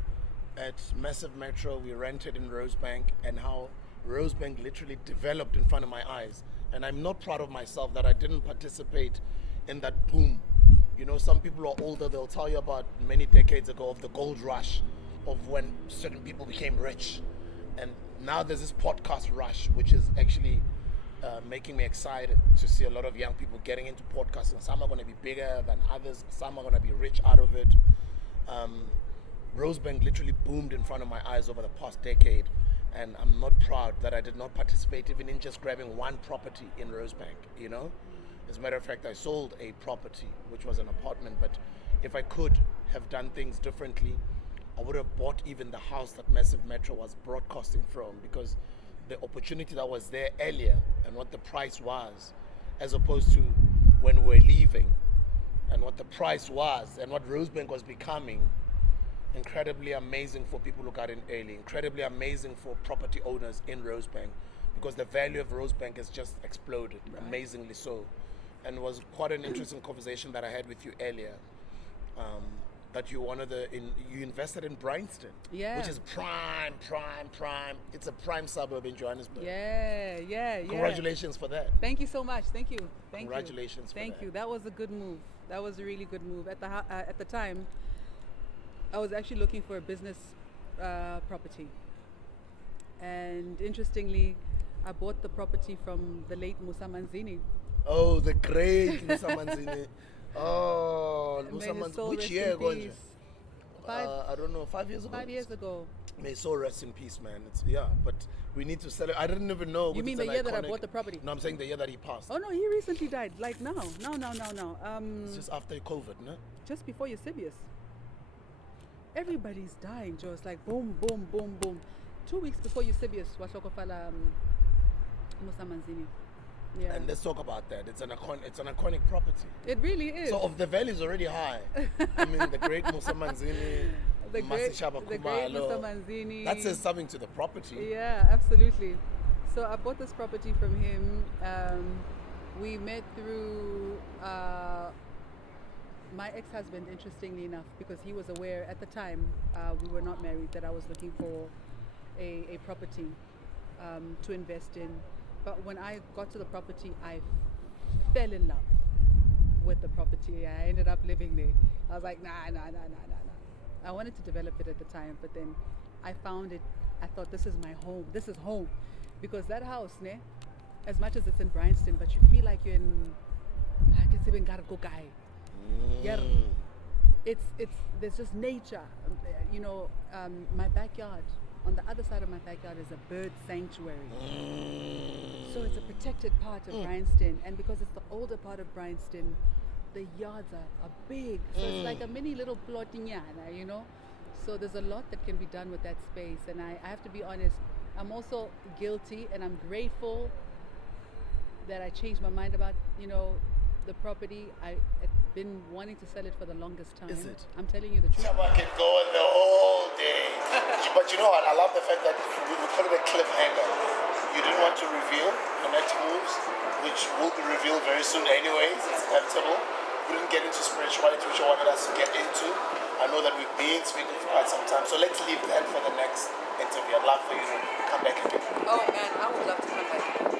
at Massive Metro we rented in Rosebank and how Rosebank literally developed in front of my eyes. And I'm not proud of myself that I didn't participate in that boom. You know, some people are older, they'll tell you about many decades ago of the gold rush of when certain people became rich. And now there's this podcast rush, which is actually making me excited to see a lot of young people getting into podcasting. Some are going to be bigger than others. Some are going to be rich out of it. Rosebank literally boomed in front of my eyes over the past decade. And I'm not proud that I did not participate even in just grabbing one property in Rosebank, you know? As a matter of fact, I sold a property, which was an apartment. But if I could have done things differently, I would have bought even the house that Massive Metro was broadcasting from, because the opportunity that was there earlier and what the price was, as opposed to when we were leaving, and what the price was and what Rosebank was becoming, incredibly amazing for people who got in early, incredibly amazing for property owners in Rosebank, because the value of Rosebank has just exploded, right. Amazingly so. And it was quite an interesting conversation that I had with you earlier. That you you invested in Bryanston, yeah, which is prime. It's a prime suburb in Johannesburg. Yeah. Congratulations for that. Thank you so much. Thank you. Congratulations. Thank you. That was a good move. That was a really good move. At the time, I was actually looking for a business property, and interestingly, I bought the property from the late Musa Manzini. Oh, the great Musa Manzini. Oh, Musa Manzini. Which year ago? I don't know. 5 years ago? 5 years ago. May his soul rest in peace, man. But we need to celebrate. I didn't even know. You mean the year that I bought the property? No, I'm saying the year that he passed. Oh, no, he recently died. Like now. No. It's just after COVID, no? Just before Eusebius. Everybody's dying, Joe. It's like boom. 2 weeks before Eusebius, Washokofala Musa Manzini. Yeah. And let's talk about that. It's an iconic property. It really is. So of the value is already high. I mean, the great Musa Manzini, Masechaba, Khumalo. That says something to the property. Yeah, absolutely. So I bought this property from him. We met through my ex-husband, interestingly enough, because he was aware at the time, we were not married, that I was looking for a property to invest in. But when I got to the property, I fell in love with the property. I ended up living there. I was like, nah. I wanted to develop it at the time, but then I found it. I thought, this is my home. This is home. Because that house, as much as it's in Bryanston, but you feel like you're in there's just nature. You know, my backyard. On the other side of my backyard is a bird sanctuary. So it's a protected part of Bryanston. And because it's the older part of Bryanston, the yards are big. So it's like a mini little plotinyana, you know. So there's a lot that can be done with that space. And I have to be honest, I'm also guilty, and I'm grateful that I changed my mind about, you know, the property. I've been wanting to sell it for the longest time. Is it? I'm telling you the truth. I can go on the whole day. But you know what? I love the fact that we call it a cliffhanger. You didn't want to reveal the next moves, which will be revealed very soon anyways. It's inevitable. we didn't get into spirituality, which I wanted us to get into. I know that we've been speaking for quite some time, so let's leave that for the next interview. I'd love for you to come back again. Oh man, I would love to come back again.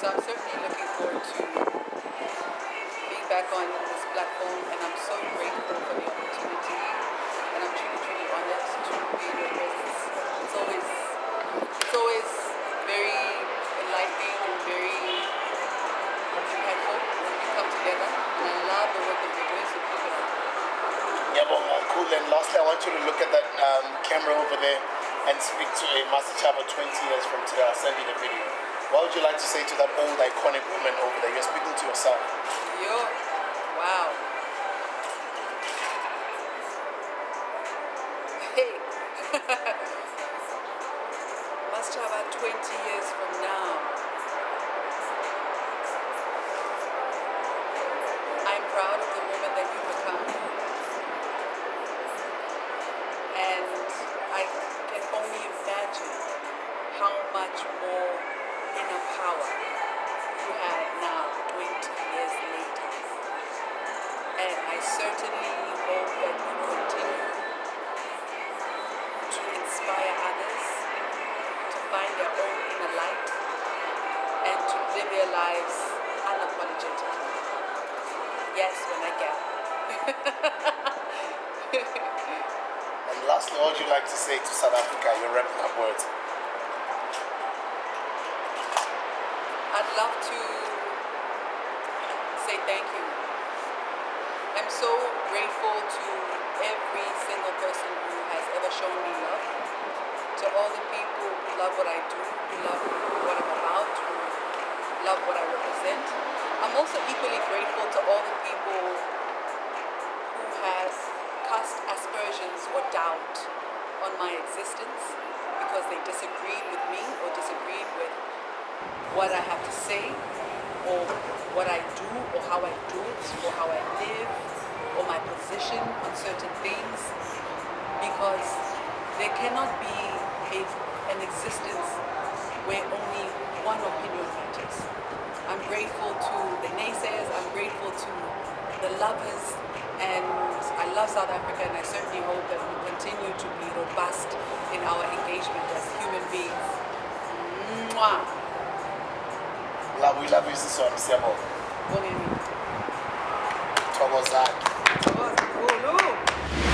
So I'm certainly looking forward to being back on this platform, and I'm so grateful for the opportunity, and I'm truly, truly honored to be in your presence. It's always very enlightening and very impactful when we come together, and I love the work that you're doing, so keep it up. Yeah, well, cool. And lastly, I want you to look at that camera over there and speak to a Masechaba 20 years from today. I'll send you the video. What would you like to say to that old iconic woman over there? You're speaking to yourself. Yo, wow. Hey. Masechaba 20 years from now. I'm proud of the woman that you've become. And I can only imagine how much more inner power you have now, 20 years later. And I certainly hope that you continue to inspire others to find their own inner light and to live their lives unapologetically. Yes, when I can. And lastly, what would you like to say to South Africa? You're wrapping up words. I'd love to say thank you. I'm so grateful to every single person who has ever shown me love, to all the people who love what I do, who love what I'm about, who love what I represent. I'm also equally grateful to all the people who have cast aspersions or doubt on my existence because they disagreed with me or disagreed with what I have to say or what I do or how I do it or how I live or my position on certain things, because there cannot be an existence where only one opinion matters. I'm grateful to the naysayers, I'm grateful to the lovers, and I love South Africa, and I certainly hope that we continue to be robust in our engagement as human beings. Mwah! We love you, Sister Masechaba. Boneni. Thokozani. Thokozani.